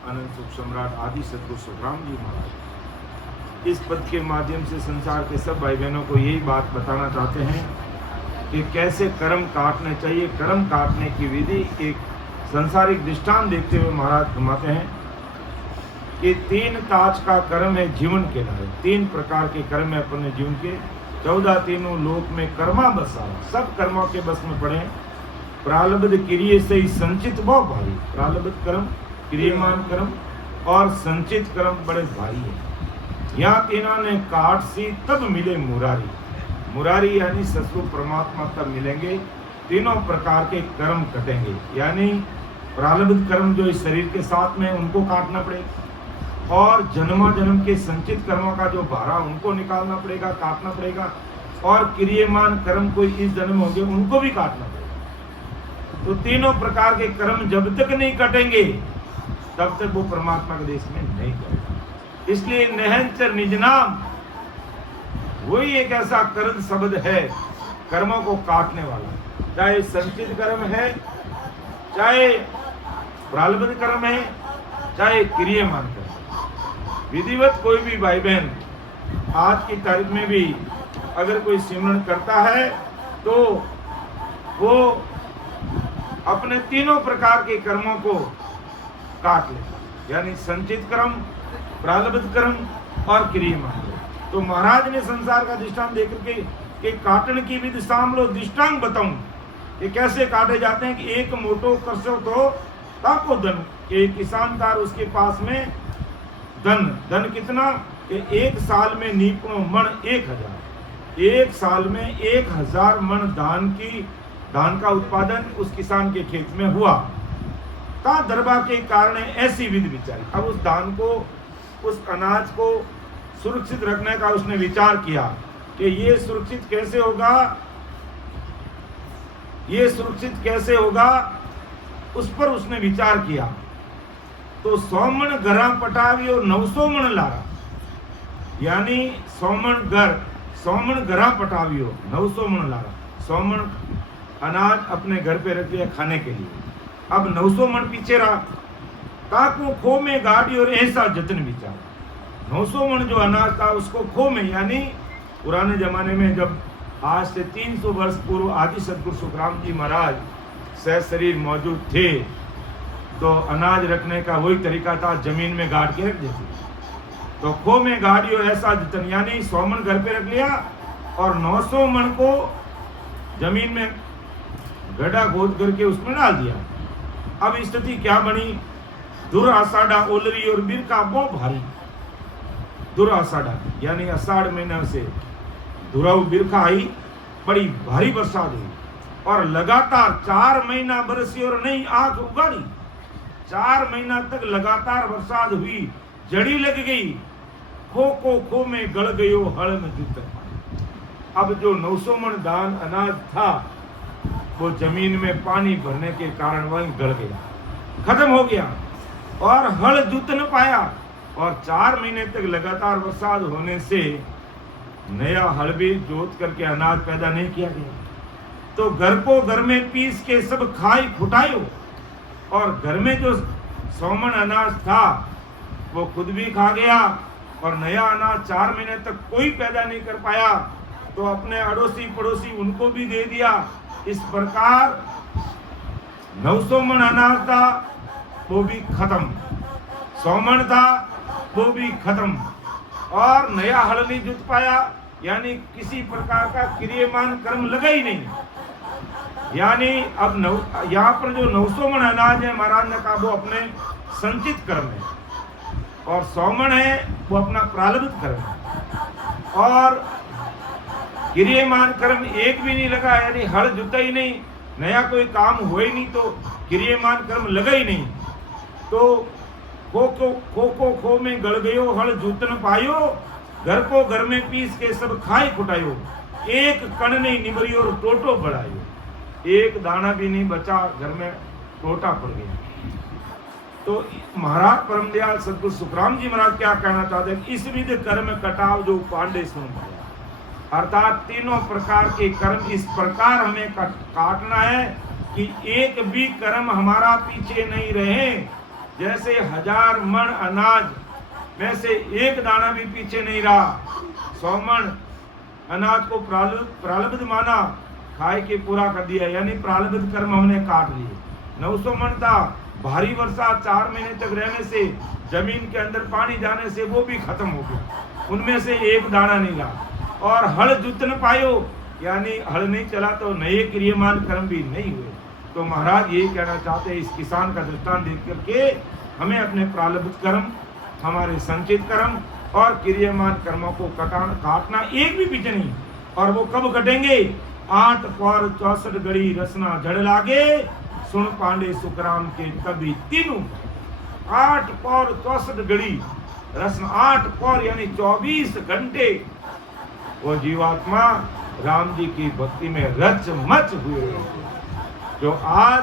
आनंद सुख सम्राट आदि सदगुरु सुखराम जी महाराज इस पद के माध्यम से संसार के सब भाई बहनों को यही बात बताना चाहते हैं कि कैसे कर्म काटने चाहिए। कर्म काटने की विधि एक संसारिक दृष्टांत देखते हुए महाराज घुमाते हैं कि 3 काज का कर्म है जीवन के लिए। 3 प्रकार के कर्म है अपने जीवन के। 14 तीनों लोक में कर्मा बसावा, सब कर्मों के बस में पड़े। प्रारब्ध क्रिय से ही संचित बहुत भारी। प्रारब्ध कर्म, क्रियमान कर्म और संचित कर्म बड़े भारी है। यहाँ तीनों ने काट सी तब मिले मुरारी। मुरारी यानी ससुर परमात्मा तब मिलेंगे। तीनों प्रकार के कर्म कटेंगे, यानी प्रारब्ध कर्म जो इस शरीर के साथ में उनको काटना पड़ेगा और जन्मा जन्म के संचित कर्मों का जो भारा उनको निकालना पड़ेगा, काटना पड़ेगा। और क्रियमान कर्म कोई इस जन्म होंगे उनको भी काटना पड़ेगा। तो तीनों प्रकार के कर्म जब तक नहीं कटेंगे तब तक वो परमात्मा के देश में नहीं जाएगा। इसलिए नहंचर निज नाम वही एक ऐसा कर्म शब्द है कर्मों को काटने वाला। चाहे संचित कर्म है, चाहे प्रारब्ध कर्म है, चाहे क्रियमान कर्म। विधिवत कोई भी भाई बहन आज की तारीख में भी अगर कोई सिमरन करता है तो वो अपने तीनों प्रकार के कर्मों को काट ले, यानी संचित कर्म, प्रारब्ध कर्म और क्रियमान कर्म। तो महाराज ने संसार का दृष्टांत देकर के कि काटने की विधि सामलो दृष्टांत बताऊं कि कैसे काटे जाते हैं। कि एक मोटो करसो तो ताको धन, एक किसान था उसके पास में धन कितना कि 1 साल में नीपणो मण 1000। 1 साल में 1000 मण धान का उत्पादन उस किसान के खेत में हुआ। का दरबा के कारण ऐसी विधि विचारी। अब उस धान को, उस अनाज को सुरक्षित रखने का उसने विचार किया कि ये सुरक्षित कैसे होगा, उस पर उसने विचार किया। तो 100 मण घरा पटावी और 900 मण लारा, यानी 100 मण घरा पटावी हो 900 मण लारा। 100 मण अनाज अपने घर पे रख लिया खाने के लिए। अब 900 मण पीछे रहा। काको खो में गाड़ी और ऐसा जतन विचार। 900 मण जो अनाज था उसको खो में, यानी पुराने जमाने में जब आज से 300 वर्ष पूर्व आदि सदगुरु सुखराम जी महाराज सहशरीर मौजूद थे तो अनाज रखने का वही तरीका था, जमीन में गाड़ के रख देते। तो खो में गाड़ी और ऐसा जितन यानी 100 मन घर पे रख लिया और 900 मन को जमीन में गड्ढा खोद करके उसमें डाल दिया। अब स्थिति क्या बनी, दुर आषाढ़ा ओलरी और बिरका बहुत भारी। दुर आषाढ़ा यानी आषाढ़ महीना से धुराऊ बिरखा आई, बड़ी भारी बरसात हुई और लगातार 4 महीना बरसी और नई आग उगाड़ी। 4 महीना तक लगातार बरसात हुई, जड़ी लग गई, खो में गड़ गयो हल में जूत। अब जो 900 मन दान अनाज था वो जमीन में पानी भरने के कारण वहीं गड़ गया, खत्म हो गया और हल जूत न पाया। और 4 महीने तक लगातार बरसात होने से नया हल भी जोत करके अनाज पैदा नहीं किया गया। तो घर को घर में पीस के सब खाई खुटायो और घर में जो 100 मन अनाज था वो खुद भी खा गया और नया अनाज 4 महीने तक कोई पैदा नहीं कर पाया तो अपने अड़ोसी पड़ोसी उनको भी दे दिया। इस प्रकार 900 मन अनाज था वो भी खत्म, 100 मन था वो भी खत्म और नया हल नहीं जुट पाया, यानी किसी प्रकार का क्रियमान कर्म लगा ही नहीं। यानी अब यहाँ पर जो 900 मन अनाज है महाराज ने कहा वो अपने संचित कर्म है और 100 मन है वो अपना प्रारब्ध कर्म है और क्रियमान कर्म एक भी नहीं लगा, यानी हल जुटा ही नहीं, नया कोई काम हुआ ही नहीं तो क्रियमान कर्म लगा ही नहीं। तो खो में गड़ गयो हल जूतन पायो, घर को घर में पीस के सब खाए खुटायो, एक कण नहीं निमरी और टोटो बढ़ायो। एक दाना भी नहीं बचा, घर में टोटा पड़ गया। तो महाराज परमदयाल सदगुरु सुखराम जी महाराज क्या कहना चाहते हैं, इस विध कर्म कटाव जो पांडे सुन पाया, अर्थात तीनों प्रकार के कर्म इस प्रकार हमें काटना है कि एक भी कर्म हमारा पीछे नहीं रहे। जैसे 1000 मन अनाज में से एक दाना भी पीछे नहीं रहा, 100 मन अनाज को प्रारब्ध माना, खाए के पूरा कर दिया, यानी प्रारब्ध कर्म हमने काट लिए। 900 मन था, भारी वर्षा 4 महीने तक रहने से जमीन के अंदर पानी जाने से वो भी खत्म हो गया, उनमें से एक दाना नहीं रहा। और हल जुत न पायो, यानी हल नहीं चला तो नए क्रियमान कर्म भी नहीं हुए। तो महाराज ये कहना चाहते हैं, इस किसान का दृष्टांत देख करके हमें अपने प्रारब्ध कर्म, हमारे संचित कर्म और क्रियमान कर्मों को काटना एक भी पीछे नहीं। और वो कब कटेंगे, 8 पौर 64 गड़ी रसना जड़ लागे, सुन पांडे सुखराम के कभी तीनों। 8 पौर 64 गड़ी रसना, 8 पौर यानी 24 घंटे वो जीवात्मा राम जी की भक्ति में रच मच हुए, जो आज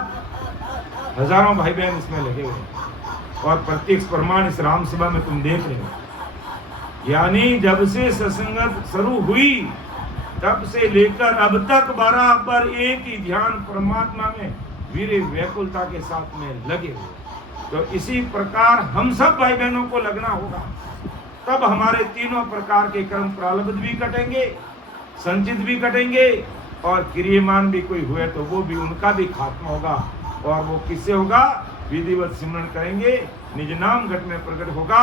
हजारों भाई बहन इसमें लगे हुए और प्रत्यक्ष प्रमाण इस राम सभा में तुम देख रहे हो। यानी जब से सत्संगत शुरू हुई तब से लेकर अब तक बराबर एक ही ध्यान परमात्मा में वीर व्याकुलता के साथ में लगे हुए। तो इसी प्रकार हम सब भाई बहनों को लगना होगा, तब हमारे तीनों प्रकार के कर्म प्रारब्ध भी कटेंगे, संचित भी कटेंगे और क्रियमान भी कोई हुए तो वो भी उनका भी खात्मा होगा। और वो किससे होगा, विधिवत सिमरन करेंगे, निज नाम घट में प्रकट होगा,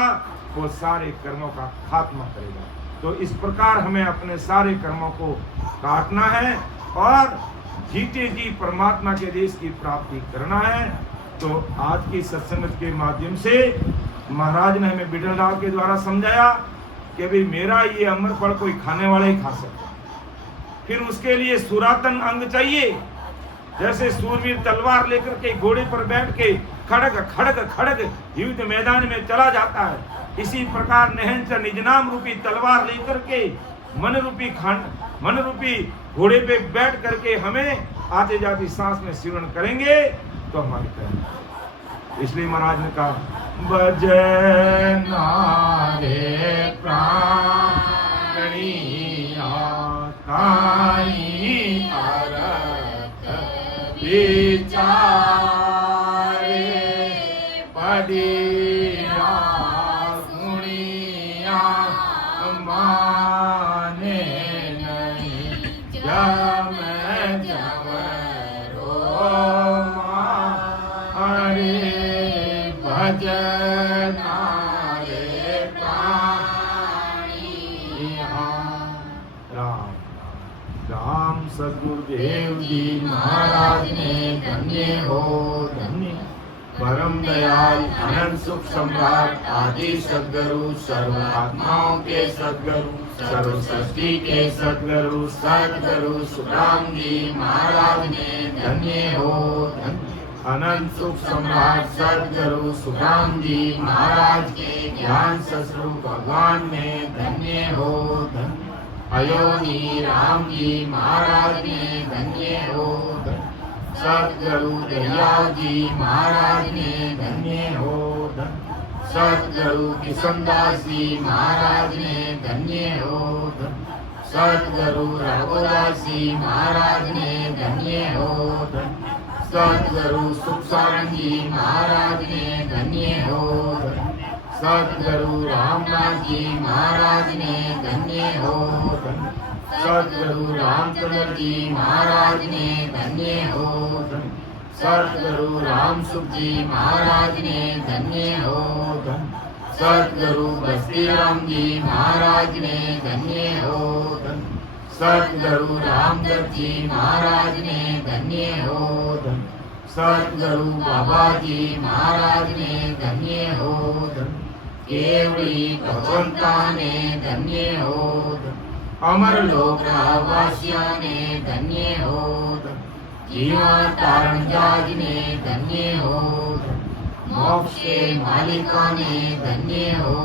वो सारे कर्मों का खात्मा करेगा। तो इस प्रकार हमें अपने सारे कर्मों को काटना है और जीते जी परमात्मा के देश की प्राप्ति करना है। तो आज की सत्संगत के माध्यम से महाराज ने हमें बिडल राव के द्वारा समझाया कि भाई मेरा ये अमर फल कोई खाने वाला ही खा सकता, फिर उसके लिए सुरातन अंग चाहिए। जैसे सूरवीर तलवार लेकर के घोड़े पर बैठ के खड़ग खड़ग खड़ग युद्ध मैदान में चला जाता है, इसी प्रकार निहंच निज नाम रूपी तलवार लेकर के मन रूपी घोड़े पे बैठ करके हमें आते जाती सांस में सिमरन करेंगे तो हमारे करेंगे। इसलिए महाराज ने कहा, भजन रे प्राणिया काई परत विचारे पढ़िया सुनिया माने नहीं मैं जवरो हरे भजना रे प्राणी। राम राम सदगुरुदेव जी महाराज ने धन्य हो धन्य। परम दयाल अनंत सुख सम्राट आदि सद्गुरु सर्व आत्माओं के सद्गुरु सर्व सृष्टि के सद्गुरु सद्गुरु सुखराम जी महाराज ने धन्य हो धन्य। अनंत सुख सम्राट सद्गुरु सुखराम जी महाराज के ज्ञान ससुर भगवान ने धन्य हो धन्य। अयोनी राम जी महाराज ने धन्य हो धन्य। सद्गुरु दयाल जी महाराज ने धन्य हो धन्य। सद्गुरु किशनदास जी महाराज ने धन्य हो धन्य। सद्गुरु रघुदास जी महाराज ने धन्य हो धन्य। सद्गुरु सुखसारण जी महाराज ने धन्य हो धन्य। सद्गुरु रामदास जी महाराज ने धन्य हो धन्य। सद्गुरु रामचंद्र जी महाराज ने धन्य हो धन्य। सद्गुरु रामसुख जी महाराज ने धन्य हो धन्य। सद्गुरु बस्तीराम जी महाराज ने धन्य हो धन्य। सद्गुरु रामदत्त जी महाराज ने धन्य हो धन्य। सद्गुरु बाबा जी महाराज ने धन्य हो धन्य। केवड़ी भगवंता ने धन्य हो धन्य। अमर लोक वासिया ने धन्य हो धन्य। जीवा तारण जाज ने धन्य हो धन्य। मोक्ष के मालिका ने धन्य हो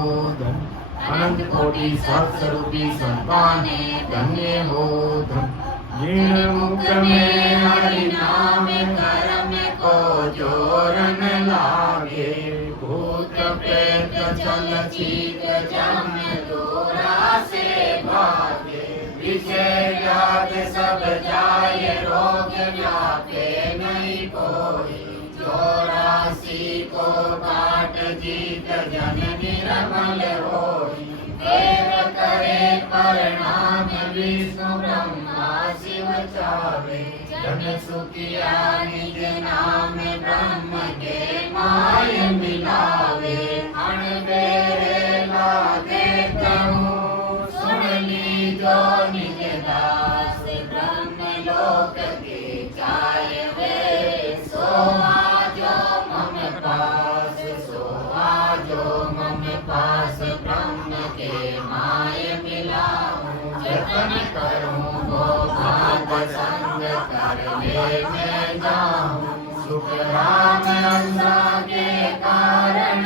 धन्य। अनंत कोटि सत्स्वरूपी संता ने धन्य हो धन्य। जिन मुख में हरि नाम कर्म को जोरन लागे भूत प्रेत चल चीत जम दूरा से भागे। विषय व्याध सब जाए रोग व्यापे नहीं कोई। चौरासी को काट जीत जन निर्मल होई। देव करे प्रणाम विष्णु ब्रह्मा शिव चावे। जन सुखिया निज नाम ब्रह्म के माय मिलावे। अणबेरे लागे कहूँ सुन ली जो निज दास। ब्रह्म लोक की चाय वे सो आजो मम पास। सो आजो मम पास ब्रह्म के माय मिलाऊं। जतन करूं वो भाग संग करने में जाऊं। सुख राम रंगा के कारण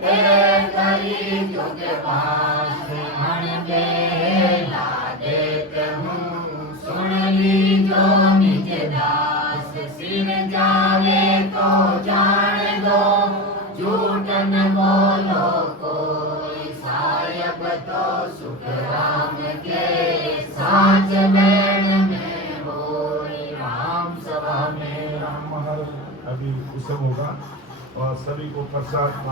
तेरे गली जुग पास। अणबेला देख हूँ सुन ली जो निज दास। सिर जावे तो जान दो झूठ न बोलो कोई। सायब तो सुख राम के साच बैण में होई। राम सभा में राम महल अभी उत्सव होगा और सभी को प्रसाद